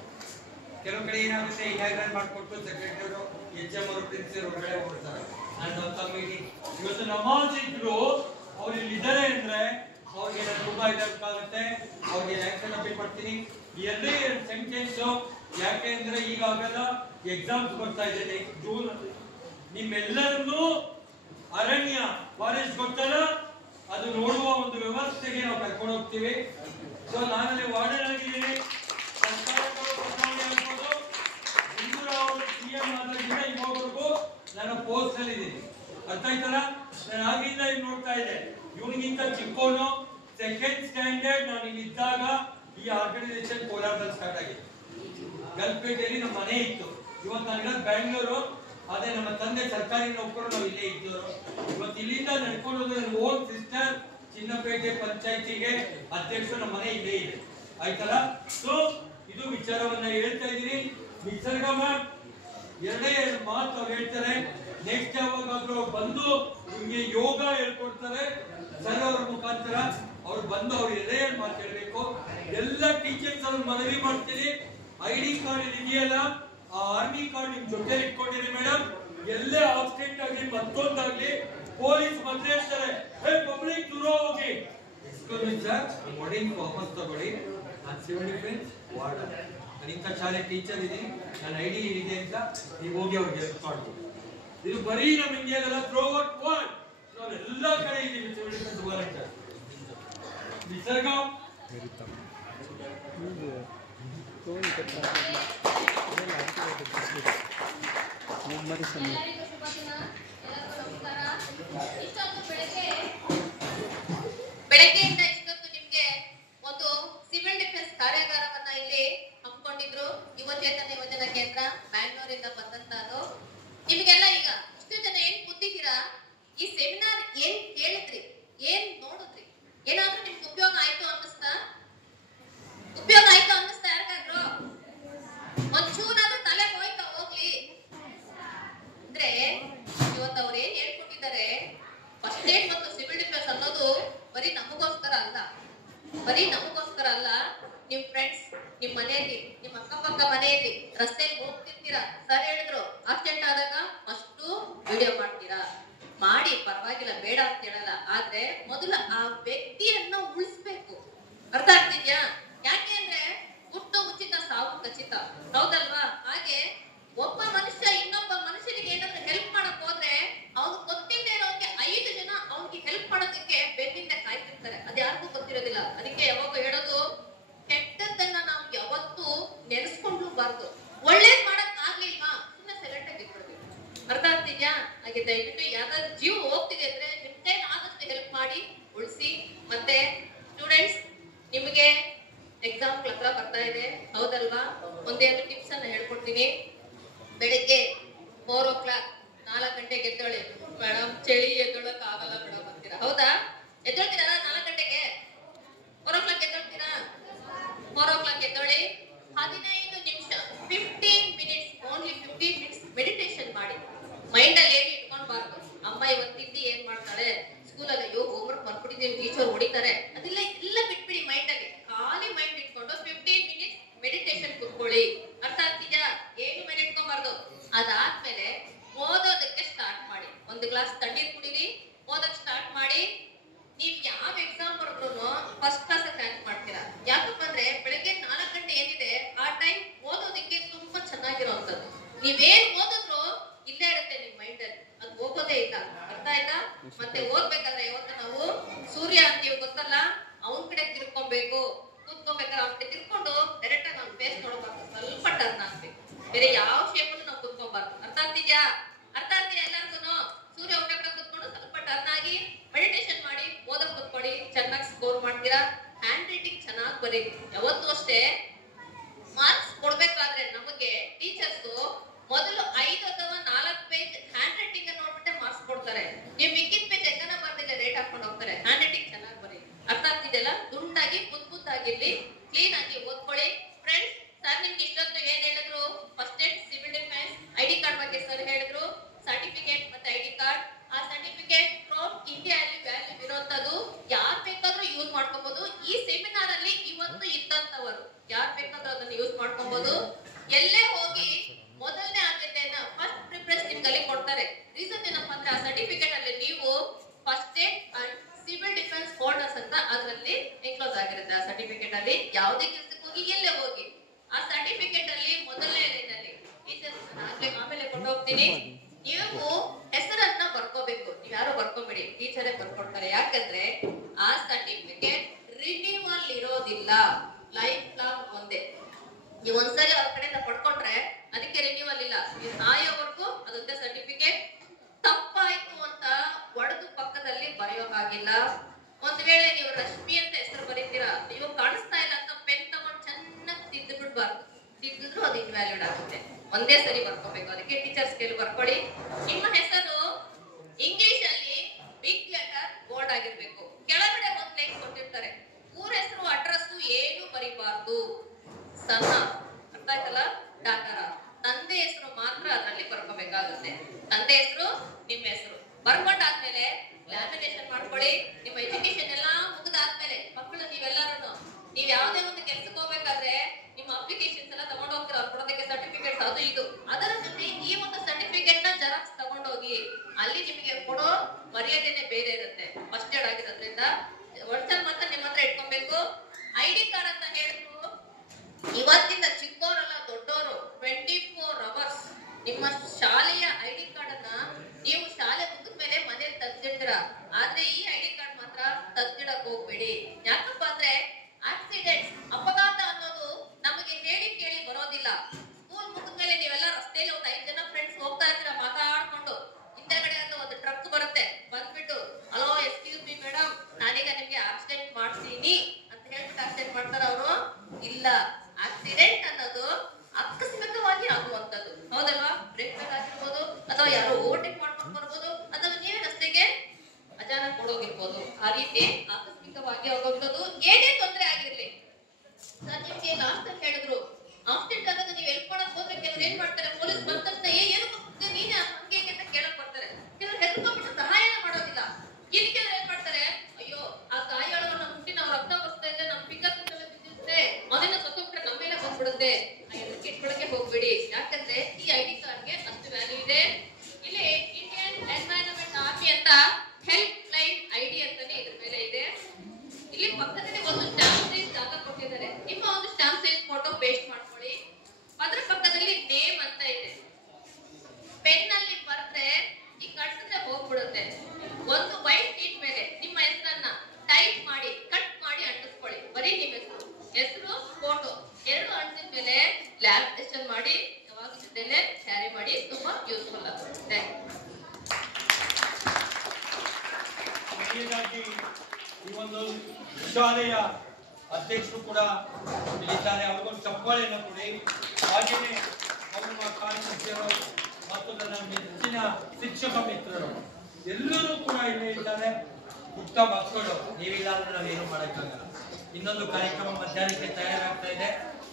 ಕೆಲವು ಕಡೆ ಏನಾಗುತ್ತೆ, ಇನಾಗ್ರೇಟ್ ಮಾಡಿಕೊಟ್ಟು ಸೆಕ್ರೆಟರಿ HM ಅವರು ಪ್ರಿನ್ಸಿಪಲ್ ಹೊರಗಡೆ ಹೋಗ್ತಾರೆ. ನಾನು ಕಮಿಟಿ ಇವತ್ತು ನಮಾಜ್ ಇದ್ರು ಅವ್ರು ಇಲ್ಲಿ ಇದ್ದಾರೆ ಅಂದ್ರೆ ಅವ್ರಿಗೆ ನಾನು ತುಂಬಾ ಇದಾಗುತ್ತೆ. ಅವ್ರಿಗೆ ಆಕ್ಷನ್ ಅಪೀಲ್ ಮಾಡ್ತೀನಿ. ಎರಡೇ ಸೆಂಟೆನ್ಸ್ ಯಾಕೆ ಅಂದ್ರೆ ಈಗಾಗಲ ಎಕ್ಸಾಮ್ಸ್ ಬರ್ತಾ ಇದೆ ಜೂನ್. ನಿಮ್ಮೆಲ್ಲರನ್ನೂ ಅರಣ್ಯ ಫಾರೆಸ್ಟ್ ಗೊತ್ತಲ್ಲ, ಅದು ನೋಡುವ ಒಂದು ವ್ಯವಸ್ಥೆಗೆ ನಾವು ಕರ್ಕೊಂಡು ಹೋಗ್ತೀವಿ. ಸೊ ನಾನಲ್ಲಿ ವಾರ್ಡನ್ ಆಗಿದ್ದೀನಿ. ಸರ್ಕಾರಗಳು ಬದಲಾವಣೆ ಆಗ್ಬೋದು. ಹಿಂದೂರಾವ್ CM ಆದ್ರಿಂದ ಇವಾಗವರೆಗೂ ನಾನು ಪೋಸ್ಟ್ ಅಲ್ಲಿ ಇದ್ದೀನಿ. ಅರ್ಥ ಆಯ್ತಲ್ಲ? ನಾನು ಆಗಿಂದ ಇಲ್ಲಿ ನೋಡ್ತಾ ಇದ್ದೆ. ಇವನಿಗಿಂತ ಚಿಕ್ಕೋನು ಸೆಕೆಂಡ್ ಸ್ಟ್ಯಾಂಡರ್ಡ್ ನಾನು ಇಲ್ಲಿ ಇದ್ದಾಗ ಈ ಆರ್ಗನೈಸೇಷನ್ ಕೋಲಾರದಲ್ಲಿ ಸ್ಟಾರ್ಟ್ ಆಗಿದೆ. ಗಲ್ಪೇಟೆಯಲ್ಲಿ ನಮ್ಮ ಮನೆ ಇತ್ತು. ಇವತ್ತು ನಾನಿರೋದು ಬ್ಯಾಂಗ್ಳೂರು. ಅದೇ ನಮ್ಮ ತಂದೆ ಸರ್ಕಾರಿ ನೌಕರು, ನಾವು ಇಲ್ಲೇ ಇದ್ದವರು. ಇವತ್ತು ಇಲ್ಲಿಂದ ನಡ್ಕೊಂಡು ಹೋದ್ರೆ ನನ್ನ ಓನ್ ಸಿಸ್ಟರ್ ಚಿನ್ನಪೇಟೆ ಪಂಚಾಯತಿಗೆ ಅಧ್ಯಕ್ಷರು, ನಮ್ಮ ಮನೆ ಇಲ್ಲೇ ಇದೆ. ಆಯ್ತಲ್ಲ? ಸೊ ಇದು ವಿಚಾರವನ್ನ ಹೇಳ್ತಾ ಇದ್ದೀನಿ. ನಿಸರ್ಗಮ್ಮ ಎರಡೇ ಮಾತು ಅವ್ರು ಹೇಳ್ತಾರೆ. ನೆಕ್ಸ್ಟ್ ಯಾವಾಗಾದ್ರೂ ಅವ್ರು ಬಂದು ನಿಮ್ಗೆ ಯೋಗ ಹೇಳ್ಕೊಡ್ತಾರೆ ಸರ್ ಅವ್ರ ಮುಖಾಂತರ. ಅವ್ರು ಬಂದು ಅವ್ರು ಎರಡೇ ಮಾತು ಹೇಳ್ಬೇಕು. ಎಲ್ಲ ಟೀಚರ್ಸ್ ಅವ್ರು ಮನವಿ ಮಾಡ್ತೀನಿ. ID ಕಾರ್ಡ್ ಇದೆಯಲ್ಲ, ಆ ಆರ್ಮಿ ಕಾರ್ಡ್ ನಿಮ್ ಜೊತೆ ಇಟ್ಕೊಂಡಿರಿ ಮೇಡಮ್. ಎಲ್ಲೇ ಆಕ್ಸಿಡೆಂಟ್ ಆಗಲಿ ಮತ್ತೊಂದಾಗ್ಲಿ ಪೊಲೀಸ್ ಬದಲಾಯಿಸ್ತಾರೆ. ಪಬ್ಲಿಕ್ ದೂರ ಹೋಗಿ ವಾಪಸ್ ತಗೊಳ್ಳಿ. ನಾನು ಸಿವಿಲ್ ಡಿಫೆನ್ಸ್ ವಾರ್ಡನ್, ನಾನು ಇಂಥ ಶಾಲೆ ಟೀಚರ್ ಇದೀನಿ, ನನ್ನ ID ಇದೆ ಅಂತ ನೀವು ಹೋಗಿ ಅವ್ರಿಗೆ ಹೆಲ್ಪ್ ಮಾಡ್ಬೋದು. ಇದು ಬರೀ ನಮ್ಮ ಇಂಡಿಯಾದಲ್ಲ, ಥ್ರೂಔಟ್ ವರ್ಲ್ಡ್ ನಾವು ಎಲ್ಲ ಕಡೆ ಇದೀವಿ ಸಿವಿಲ್ ಡಿಫೆನ್ಸ್ ವಾಲಂಟಿಯರ್. ನಿಸರ್ಗ तो ಶುಭ ದಿನ. ಎಲ್ಲರಿಗೂ ನಮಸ್ಕಾರ. ಇಷ್ಟೊಂದು ಬೆಳಗ್ಗೆಯಿಂದ ಇಷ್ಟೊತ್ತು ನಿಮ್ಗೆ ಒಂದು ಸಿವಿಲ್ ಡಿಫೆನ್ಸ್ ಕಾರ್ಯಾಗಾರವನ್ನ ಇಲ್ಲಿ ಹಮ್ಮಿಕೊಂಡಿದ್ರು ಯುವಚೇತನ ಯೋಜನಾ ಕೇಂದ್ರ ಬ್ಯಾಂಗ್ಳೂರಿಂದ ಬಂದಂತದ್ದು. ನಿಮಗೆಲ್ಲ ಈಗ ಇಷ್ಟು ಜನ ಏನ್ ಕೂತಿದ್ದೀರಾ, ಈ ಸೆಮಿನಾರ್ ಏನ್ ಕೇಳಿದ್ರಿ, ಏನ್ ನೋಡಿದ್ರಿ, ಏನಾದ್ರೂ ನಿಮ್ಗೆ ಉಪಯೋಗ ಆಯ್ತು ಅನ್ನಿಸ್ತಾ? ಉಪಯೋಗ ಆಯ್ತು ಅನ್ನಿಸ್ತಾ ಯಾರಿಗಾದ್ರು? ಒಂಚೂರಾದ್ರೂ ತಲೆ ಹೋಯ್ತಾ ಹೋಗ್ಲಿ ಅಂದ್ರೆ ಇವತ್ತು ಅವ್ರು ಏನ್ ಹೇಳ್ಕೊಟ್ಟಿದ್ದಾರೆ, ಫಸ್ಟ್ ಏಡ್ ಮತ್ತು ಸಿವಿಲ್ ಡಿಫೆನ್ಸ್ ಅನ್ನೋದು ಬರೀ ನಮಗೋಸ್ಕರ ಅಲ್ಲ, ನಿಮ್ ಫ್ರೆಂಡ್ಸ್, ನಿಮ್ ಮನೆಯಲ್ಲಿ, ನಿಮ್ ಅಕ್ಕಪಕ್ಕ ಮನೆಯಲ್ಲಿ ರಸ್ತೆಯಲ್ಲಿ ಹೋಗ್ತಿರ್ತೀರಾ, ಸರ್ ಹೇಳಿದ್ರು ಆಕ್ಸಿಡೆಂಟ್ ಆದಾಗ ಫಸ್ಟ್ ವಿಡಿಯೋ ಮಾಡ್ತೀರಾ, ಮಾಡಿ ಪರವಾಗಿಲ್ಲ, ಬೇಡ ಅಂತ ಹೇಳಲ್ಲ. ಆದ್ರೆ ಮೊದಲು ಆ ವ್ಯಕ್ತಿಯನ್ನ ಉಳಿಸ್ಬೇಕು. ಅರ್ಥ ಆಗ್ತಿದ್ಯಾ? ಯಾಕೆ ಅಂದ್ರೆ ಹುಟ್ಟು ಉಚಿತ, ಸಾವು ಖಚಿತ, ಹೌದಲ್ವಾ? ಹಾಗೆ ಒಬ್ಬ ಮನುಷ್ಯ ಇನ್ನೊಬ್ಬ ಮನುಷ್ಯನಿಗೆ ಏನಾದ್ರೂ ಹೆಲ್ಪ್ ಮಾಡಕ್ ಹೋದ್ರೆ ಅವ್ನು ಗೊತ್ತಿಲ್ಲದೆ ಇರೋನ್ಗೆ 5 ಜನ ಅವ್ನಿಗೆ ಹೆಲ್ಪ್ ಮಾಡೋದಕ್ಕೆ ಬೆನ್ನಿಂದ ಕಾಯ್ತಿರ್ತಾರೆ. ಅದ್ ಯಾರಿಗೂ ಗೊತ್ತಿರೋದಿಲ್ಲ. ಅದಕ್ಕೆ ಯಾವಾಗ ಹೇಳೋದು, ಕೆಟ್ಟದ್ದನ್ನ ನಾವು ಯಾವತ್ತೂ ನೆನೆಸ್ಕೊಂಡ್ಬಾರ್ದು. ಒಳ್ಳೇದ್ ಮಾಡಕ್ ಆಗ್ಲಿಲ್ವಾ ಸುಮ್ಮನೆ ಸೈಲೆಂಟ್ ಆಗಿ ಇಟ್ಬಿಡ್ಬೇಕು. ಅರ್ಥ ಆಗ್ತಿದ್ಯಾ? ಹಾಗೆ ದಯವಿಟ್ಟು ಯಾವ್ದಾದ್ರು ಜೀವ ಹೋಗ್ತಿದೆ ಅಂದ್ರೆ ನಿಮ್ ಕೈಲಿ ಆದಷ್ಟು ಹೆಲ್ಪ್ ಮಾಡಿ ಉಳಿಸಿ. ಮತ್ತೆ ಸ್ಟೂಡೆಂಟ್ಸ್, ನಿಮಗೆ ಎಕ್ಸಾಮ್ ಹತ್ರ ಬರ್ತಾ ಇದೆ, ಹೌದಲ್ವಾ? ಒಂದೆರಡು ಟಿಪ್ಸ್ ಅನ್ನ ಹೇಳ್ಕೊಡ್ತೀನಿ. ಬೆಳಿಗ್ಗೆ 4 o'clock 4 ಗಂಟೆಗೆ ಎದ್ದೇಳಿ. ಮೇಡಮ್ ಚಳಿ ಎದ್ದೇಳಕ್ ಆಗಲ್ಲ ಮೇಡಮ್ ಅಂತೀರಾ, ಹೌದಾ? ಎದ್ದೇಳ್ತೀರಾ 4 ಗಂಟೆಗೆ? 4 o'clock ಎದ್ದೇಳ್ತೀರಾ? 4 o'clock ಎದ್ದೇಳಿ 15 ನಿಮಿಷ 15 minutes, ಓನ್ಲಿ 15 minutes ಮೆಡಿಟೇಷನ್ ಮಾಡಿ. ಮೈಂಡ್ ಅಲ್ಲಿ ಏನು ಇಟ್ಕೊಂಡ್ಬಾರ್ದು. ಅಮ್ಮ ಇವತ್ತು ತಿಂಡಿ ಏನ್ ಮಾಡ್ತಾಳೆ, ಸ್ಕೂಲಲ್ಲಿ ಅಯ್ಯೋ ಹೋಮ್ವರ್ಕ್ ಮಾಡ್ಬಿಟ್ಟಿದ್ದೀನಿ, ಟೀಚರ್ ಹೊಡಿತಾರೆ, ಅದೆಲ್ಲ ಎಲ್ಲ ಬಿಟ್ಬಿಡಿ. ಮೈಂಡ್ ಅಲ್ಲಿ ಖಾಲಿ ಮೈಂಡ್ ಇಟ್ಕೊಂಡು 15 minutes ಮೆಡಿಟೇಷನ್ ಕೂತ್ಕೊಳ್ಳಿ. ಅರ್ಥ ಆಗ್ತಿದ್ಯಾ? ಏನು ಮೈಂಡ್ ಇಟ್ಕೊಂಡ್ಬಾರ್ದು. ಅದಾದ್ಮೇಲೆ ಓದೋದಕ್ಕೆ ಸ್ಟಾರ್ಟ್ ಮಾಡಿ. 1 ಗ್ಲಾಸ್ ತಣ್ಣೀರ್ ಕುಡೀರಿ, ಓದಕ್ ಸ್ಟಾರ್ಟ್ ಮಾಡಿ. ನೀವ್ ಯಾವ ಎಕ್ಸಾಮ್ ಬರೆದ್ರು ಫಸ್ಟ್ ಕ್ಲಾಸ್ ರ್ಯಾಂಕ್ ಮಾಡ್ತೀರಾ. ಯಾಕಪ್ಪ ಅಂದ್ರೆ ಬೆಳಗ್ಗೆ 4 ಗಂಟೆ ಏನಿದೆ ಆ ಟೈಮ್ ಓದೋದಕ್ಕೆ ತುಂಬಾ ಚೆನ್ನಾಗಿರೋಂಥದ್ದು. ನೀವೇನ್ ಓದಿದ್ರು ಇಲ್ಲೇ ಇರುತ್ತೆ ನಿಮ್ ಮೈಂಡ್ ಅಲ್ಲಿ, ಅದು ಹೋಗೋದೇ ಇಲ್ಲ. ಅರ್ಥ ಆಯ್ತಾ? ಮತ್ತೆ ಓದ್ಬೇಕಾದ್ರೆ ಇವತ್ತು ನಾವು ಸೂರ್ಯ ಅಂತೀವಿ, ಗೊತ್ತಲ್ಲ? ಅವನ್ ಕಡೆ ತಿರ್ಕೊಬೇಕು. ಕೂತ್ಕೋಬೇಕಾದ್ರೆ ಅವ್ನ ಕಡೆ ತಿರ್ಕೊಂಡು ಡೈರೆಕ್ಟ್ ಆಗಿ ನಾವು ಫೇಸ್ ನೋಡಬಾರ್ದು, ಸ್ವಲ್ಪ ಟರ್ನ್ ಆಗ್ಬೇಕು. ಬೇರೆ ಯಾವ ಶೇಪ್ ಅನ್ನು ನಾವು ಕೂತ್ಕೋಬಾರ್ದು. ಅರ್ಥ ಆಗ್ತಿದ್ಯಾ? ಎಲ್ಲರಿಗೂ? ಸೂರ್ಯ ಅವ್ನ ಕಡೆ ಕೂತ್ಕೊಂಡು ಸ್ವಲ್ಪ ಟರ್ನ್ ಆಗಿ ಮೆಡಿಟೇಷನ್ ಮಾಡಿ ಓದಕ್ ಕೂತ್ಕೊಳ್ಳಿ. ಚೆನ್ನಾಗಿ ಸ್ಕೋರ್ ಮಾಡ್ತೀರಾ. ಹ್ಯಾಂಡ್ ರೈಟಿಂಗ್ ಚೆನ್ನಾಗಿ ಬರೀರಿ. ಯಾವತ್ತೂ ಅಷ್ಟೇ ಮಾರ್ಕ್ಸ್ ಕೊಡ್ಬೇಕಾದ್ರೆ ನಮಗೆ ಟೀಚರ್ಸ್ ಮೊದಲು 5 ಅಥವಾ 4 ಪೇಜ್ ಹ್ಯಾಂಡ್ ರೈಟಿಂಗ್ ಅನ್ನು ನೋಡ್ಬಿಟ್ಟೆ ಮಾರ್ಕ್ಸ್ ಕೊಡ್ತಾರೆ. ನೀವು ಮಿಕ್ಕಿದ ಪೇಜ್ ಎಕ್ಕನ ಬರ್ದಿಲ್ಲ ರೇಟ್ ಹಾಕೊಂಡು ಹೋಗ್ತಾರೆ. ಹ್ಯಾಂಡ್ ರೈಟಿಂಗ್ ಚೆನ್ನಾಗಿ ಬರೀ. ಅರ್ಥ ಆಗ್ತಿದೆಯಲ್ಲ? ದುಂಡಾಗಿ ಮುದ್ದಾಗಿರ್ಲಿ, ಕ್ಲೀನ್ ಆಗಿ ಓದ್ಕೊಳ್ಳಿ. ಫ್ರೆಂಡ್ಸ್, ಸರ್ ನಿಮ್ಗೆ ಇಷ್ಟೊತ್ತು ಏನ್ ಹೇಳಿದ್ರು? First aid, civil defence, ID card ಬಗ್ಗೆ ಸರ್ ಹೇಳಿದ್ರು. ಸರ್ಟಿಫಿಕೇಟ್ ಮತ್ತೆ ಐಡಿ ಕಾರ್ಡ್. ಆ ಸರ್ಟಿಫಿಕೇಟ್ ಫ್ರಮ್ ಇಂಡಿಯಾ ಅಲ್ಲಿ ವ್ಯಾಲ್ಯೂ ಇರೋಂಥದ್ದು, ಯಾರು ಬೇಕಾದ್ರೂ ಯೂಸ್ ಮಾಡ್ಕೋಬಹುದು. ಈ ಸೆಮಿನಾರ್ ಅಲ್ಲಿ ಇವತ್ತು ಇದ್ದಂತವರು ಯಾರು ಬೇಕಾದ್ರೂ ಅದನ್ನ ಯೂಸ್ ಮಾಡ್ಕೋಬಹುದು. ಎಲ್ಲೇ ಹೋಗಿ ಮೊದಲನೇ ಆದ್ಯತೆಯನ್ನ ಫಸ್ಟ್ ಪ್ರಿಫರೆನ್ಸ್ ನಿಮ್ಗೆ ಅಲ್ಲಿ ಕೊಡ್ತಾರೆ. ರೀಸನ್ ಏನಪ್ಪಾ ಅಂದ್ರೆ ಆ ಸರ್ಟಿಫಿಕೇಟ್ ಅಲ್ಲಿ ನೀವು first aid and civil defence holders ಅಂತ ಅದರಲ್ಲಿ ಎನ್ಕ್ಲೋಸ್ ಆಗಿರುತ್ತೆ. ಆ ಸರ್ಟಿಫಿಕೇಟ್ ಅಲ್ಲಿ ಯಾವುದೇ ಕೆಲಸಕ್ಕೆ ಹೋಗಿ ಎಲ್ಲೇ ಹೋಗಿ ಆ ಸರ್ಟಿಫಿಕೇಟ್ ಅಲ್ಲಿ ಮೊದಲನೇ ಲೈನಲ್ಲಿ ಆಮೇಲೆ ಕೊಂಡೋಗ್ತೀನಿ, ನೀವು ಹೆಸರನ್ನ ಬರ್ಕೋಬೇಕು. ನೀವ್ ಯಾರು ಬರ್ಕೋಬೇಡಿ, ಟೀಚರೇ ಬರ್ಕೊಡ್ತಾರೆ. ಯಾಕಂದ್ರೆ ಆ ಸರ್ಟಿಫಿಕೇಟ್ ರಿನ್ಯೂವಲ್ ಇರೋದಿಲ್ಲ, ಲೈಫ್ ಲಾಂಗ್ ಒಂದೇ. ನೀವು ಒಂದ್ಸರಿ ಅವ್ರ ಕಡೆಯಿಂದ ಪಡ್ಕೊಂಡ್ರೆ ಅದಕ್ಕೆ ರಿನ್ಯೂವಲ್ ಇಲ್ಲ. ನೀವು ಸಾಯೋವರೆಗೂ ಅದೊಂದೇ ಸರ್ಟಿಫಿಕೇಟ್. ತಪ್ಪಾಯ್ತು ಅಂತ ಒಡೆದು ಪಕ್ಕದಲ್ಲಿ ಬರೆಯೋಕಾಗಿಲ್ಲ. ಒಂದ್ ವೇಳೆ ನೀವು ರಶ್ಮಿ ಅಂತ ಹೆಸರು ಬರೀತೀರಾ, ನೀವು ಕಾಣಿಸ್ತಾ ಇಲ್ಲ ಅಂತ ಪೆನ್ ತಗೊಂಡು ಚೆನ್ನಾಗಿ ತಿದ್ದು ಬಿಡ್ಬಾರ್ದು. ತಿದ್ದಿದ್ರು ಅದು ಇನ್ವ್ಯಾಲಿಡ್ ಆಗುತ್ತೆ. ಒಂದೇ ಸರಿ ಬರ್ಕೋಬೇಕು. ಅದಕ್ಕೆ ಟೀಚರ್ಸ್ ಕೈಲಿ ಬರ್ಕೊಳ್ಳಿ. ನಿಮ್ಮ ಹೆಸರು ಇಂಗ್ಲಿಷ್ ಅಲ್ಲಿ ಬಿಗ್ ಲೆಟರ್ ಬೋರ್ಡ್ ಆಗಿರ್ಬೇಕು. ಕೆಳಗಡೆ ಒಂದ್ ಲೈನ್ ಕೊಟ್ಟಿರ್ತಾರೆ, ಊರ ಹೆಸರು ಅಡ್ರೆಸ್ ಏನು ಬರೀಬಾರ್ದು. ಸಣ್ಣ ಅರ್ಥ ಆಯ್ತಲ್ಲ? ಡಾಕ್ಟರ್ ತಂದೆ ಹೆಸರು ಮಾತ್ರ ಅದರಲ್ಲಿ ಬರ್ಕೋಬೇಕಾಗುತ್ತೆ. ತಂದೆ ಹೆಸರು, ನಿಮ್ಮ ಹೆಸರು ಬರ್ಕೊಂಡಾದ್ಮೇಲೆ ಲ್ಯಾಮಿನೇಷನ್ ಮಾಡ್ಕೊಳ್ಳಿ. ನಿಮ್ಮ ಎಜುಕೇಶನ್ ಎಲ್ಲಾ ಮುಗಿದಾದ್ಮೇಲೆ ಮಕ್ಕಳು ನೀವೆಲ್ಲರೂ ನೀವ್ ಯಾವ್ದೇ ಒಂದು ಕೆಲ್ಸಕ್ಕೆ ಹೋಗ್ಬೇಕಾದ್ರೆ ನಿಮ್ಮ ಅಪ್ಲಿಕೇಶನ್ಸ್ ಎಲ್ಲ ತಗೊಂಡು ಹೋಗ್ತೀರ, ಅವ್ರು ಕೊಡೋದಕ್ಕೆ ಸರ್ಟಿಫಿಕೇಟ್ ಅದು ಇದು. ಅದರ ಜೊತೆ ಈ ಒಂದು ಸರ್ಟಿಫಿಕೇಟ್ ನ ಜೆರಾಕ್ಸ್ ತಗೊಂಡೋಗಿ ಅಲ್ಲಿ ನಿಮಗೆ ಕೊಡೋ ಮರ್ಯಾದೆನೆ ಬೇರೆ ಇರುತ್ತೆ. ಫಸ್ಟ್ ಏಡ್ ಆಗಿರೋದ್ರಿಂದ ಒರಿಜಿನಲ್ ಮಾತ್ರ ನಿಮ್ಮ ಹತ್ರ ಇಟ್ಕೊಬೇಕು. ಐಡಿ ಕಾರ್ಡ್ ಅಂತ ಹೇಳಿದ್ರು, ಇವತ್ತಿಂದ ಚಿಕ್ಕವರಲ್ಲ ದೊಡ್ಡವರು 24 hours ನಿಮ್ಮ ಶಾಲೆಯ ಐಡಿ ಕಾರ್ಡ್ ಅನ್ನ ನೀವು ಶಾಲೆ ಮುಗಿದ ಮೇಲೆ ಮನೇಲಿ ತೆಗ್ದಿಡ್ತೀರಾ. ಆದ್ರೆ ಈ ಐಡಿ ಕಾರ್ಡ್ ಮಾತ್ರ ತೆಗ್ದಿಡಕ್ ಹೋಗ್ಬೇಡಿ. ಯಾಕಪ್ಪ ಅಂದ್ರೆ ಆಕ್ಸಿಡೆಂಟ್, ಅಪಘಾತ ಅನ್ನೋದು ನಮಗೆ ಹೇಳಿ ಕೇಳಿ ಬರೋದಿಲ್ಲ. ಸ್ಕೂಲ್ ಮುಗಿದ ಮೇಲೆ ನೀವೆಲ್ಲ ರಸ್ತೆಯಲ್ಲಿ ಒಂದು 5 ಜನ ಫ್ರೆಂಡ್ಸ್ ಹೋಗ್ತಾ ಇರ್ತೀರಾ ಮಾತಾಡ್ಕೊಂಡು, ಆ ರೀತಿ ಆಕಸ್ಮಿಕವಾಗಿ ಆಗೋದು ಏನೇ ತೊಂದರೆ ಆಗಿರ್ಲಿ. ಸರ್ ನಿಮ್ಗೆ ಲಾಸ್ಟ್ ಅಲ್ಲಿ ಹೇಳಿದ್ರು ಆಕ್ಸಿಡೆಂಟ್ ಆದಾಗ ನೀವು ಹೆಲ್ಪ್ ಮಾಡಕ್ ಹೋದ್ರೆ ಕೆಲವ್ರು ಏನ್ ಮಾಡ್ತಾರೆ, ಪೊಲೀಸ್ ಬಂದ ತಕ್ಷಣ ಏನು ನೀನೇ ಹಂಗೆ ಅಂತ ಕೇಳಕ್ ಬರ್ತಾರೆ. ಕೆಲವ್ರು ಹೆಲ್ಪ್ ಮಾಡ್ಬಿಟ್ಟು ಸಹಾಯನ ಮಾಡೋದಿಲ್ಲ. ಇನ್ನು ಕೆಲವ್ರು ಏನ್ ಮಾಡ್ತಾರೆ, ಅಯ್ಯೋ ಆ ಗಾಯಾಳುಗಳು ನಮ್ಮ ಹುಟ್ಟಿ ನಾವು ರಕ್ತ ಬರ್ತಾ ಇದೆ, ನಮ್ಮ ಫಿಂಗರ್ ಬಿದ್ದಿರುತ್ತೆ, ಮನೇನ ಸತ್ತೋಗ್ಬಿಟ್ರೆ ನಮ್ಮ ಮೇಲೆ ಬಂದ್ಬಿಡುತ್ತೆ, ಇದಕ್ಕೆ ಇಟ್ಕೊಳಕ್ಕೆ ಹೋಗ್ಬೇಡಿ. ಯಾಕಂದ್ರೆ ಈ ಐಡಿ ಕಾರ್ಡ್ಗೆ ಅಷ್ಟು ವ್ಯಾಲ್ಯೂ ಇದೆ. ಇಲ್ಲಿ ಇಂಡಿಯನ್ ಎನ್ವೈರನ್ಮೆಂಟ್ ಆರ್ಮಿ ಅಂತ ಹೆಲ್ಪ್ ಲೈನ್ ಐಡಿ ಅಂತಾನೆ ಇದ್ರ ಮೇಲೆ ಇದೆ. ಇಲ್ಲಿ ಪಕ್ಕದಲ್ಲಿ ಒಂದು ಸ್ಟಾಂಪ್ ಸೈಜ್ ಜಾಗ ಕೊಟ್ಟಿದ್ದಾರೆ. ನಿಮ್ಮ ಒಂದು ಸ್ಟಾಂಪ್ ಸೈಜ್ ಫೋಟೋ ಪೇಸ್ಟ್ ಮಾಡ್ಕೊಳ್ಳಿ. ಅದರ ಪಕ್ಕದಲ್ಲಿ ನೇಮ್ ಅಂತ ಇದೆ. ಪೆನ್ ಅಲ್ಲಿ ಬರೆದ್ರೆ ಈ ಕಟ್ಟಿದ್ರೆ ಹೋಗ್ಬಿಡುತ್ತೆ. ಒಂದು ವೈಟ್ ಶೀಟ್ ಮೇಲೆ ನಿಮ್ಮ ಹೆಸರನ್ನ ಟೈಪ್ ಮಾಡಿ ಕಟ್ ಮಾಡಿ ಅಂಟಿಸ್ಕೊಳ್ಳಿ. ಬರೀ ನಿಮ್ಮ ಹೆಸರು ಫೋಟೋ ಎರಡು ಅಂಟಿದ ಮೇಲೆ ಲ್ಯಾಮಿನೇಷನ್ ಮಾಡಿ ಯಾವಾಗ ಜೊತೆಲೆ ಕ್ಯಾರಿ ಮಾಡಿ. ತುಂಬಾ ಯೂಸ್ಫುಲ್ ಆಗುತ್ತೆ. ಈ ಒಂದು ಶಾಲೆಯ ಅಧ್ಯಕ್ಷರು ಕೂಡ ಇಲ್ಲಿದ್ದಾರೆ. ಅವ್ರಿಗೊಂದು ಚಪ್ಪಾಳೆಯನ್ನು ಕೊಡಿ. ಹಾಗೆಯೇ ನಮ್ಮ ಕಾರ್ಯದರ್ಶಿಯರು ಮತ್ತು ನನ್ನ ನೆಚ್ಚಿನ ಶಿಕ್ಷಕ ಮಿತ್ರರು ಎಲ್ಲರೂ ಕೂಡ ಇಲ್ಲೇ ಇದ್ದಾರೆ. ಪುಟ್ಟ ಮಕ್ಕಳು ನೀವಿಲ್ಲ ಅಂದ್ರೆ ನಾವೇನು ಮಾಡೋಕ್ಕಾಗಲ್ಲ. ಇನ್ನೊಂದು ಕಾರ್ಯಕ್ರಮ ಮಧ್ಯಾಹ್ನಕ್ಕೆ ತಯಾರಾಗ್ತಾ ಇದೆ,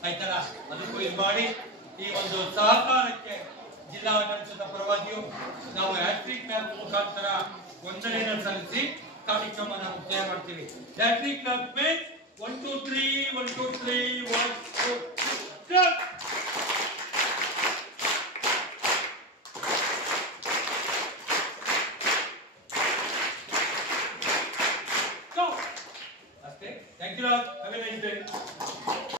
ಆಯ್ತಲ್ಲ? ಅದಕ್ಕೂ ಇದು ಮಾಡಿ ಈ ಒಂದು ಸಹಕಾರಕ್ಕೆ ಜಿಲ್ಲಾಡಳಿತದ ಪರವಾಗಿಯೂ ನಾವು ಹ್ಯಾಟ್ರಿಕ್ ಮ್ಯಾಪ್ ಮುಖಾಂತರ ವಂದನೆಯನ್ನು ಸಲ್ಲಿಸಿ ಕಾರ್ಯಕ್ರಮನ ಮುಕ್ತಾಯ ಮಾಡ್ತೀವಿ. Hat trick map May 1 2 3 1 2 3 1 2 3 Go! That's it. Thank you, Lord. Have a nice day.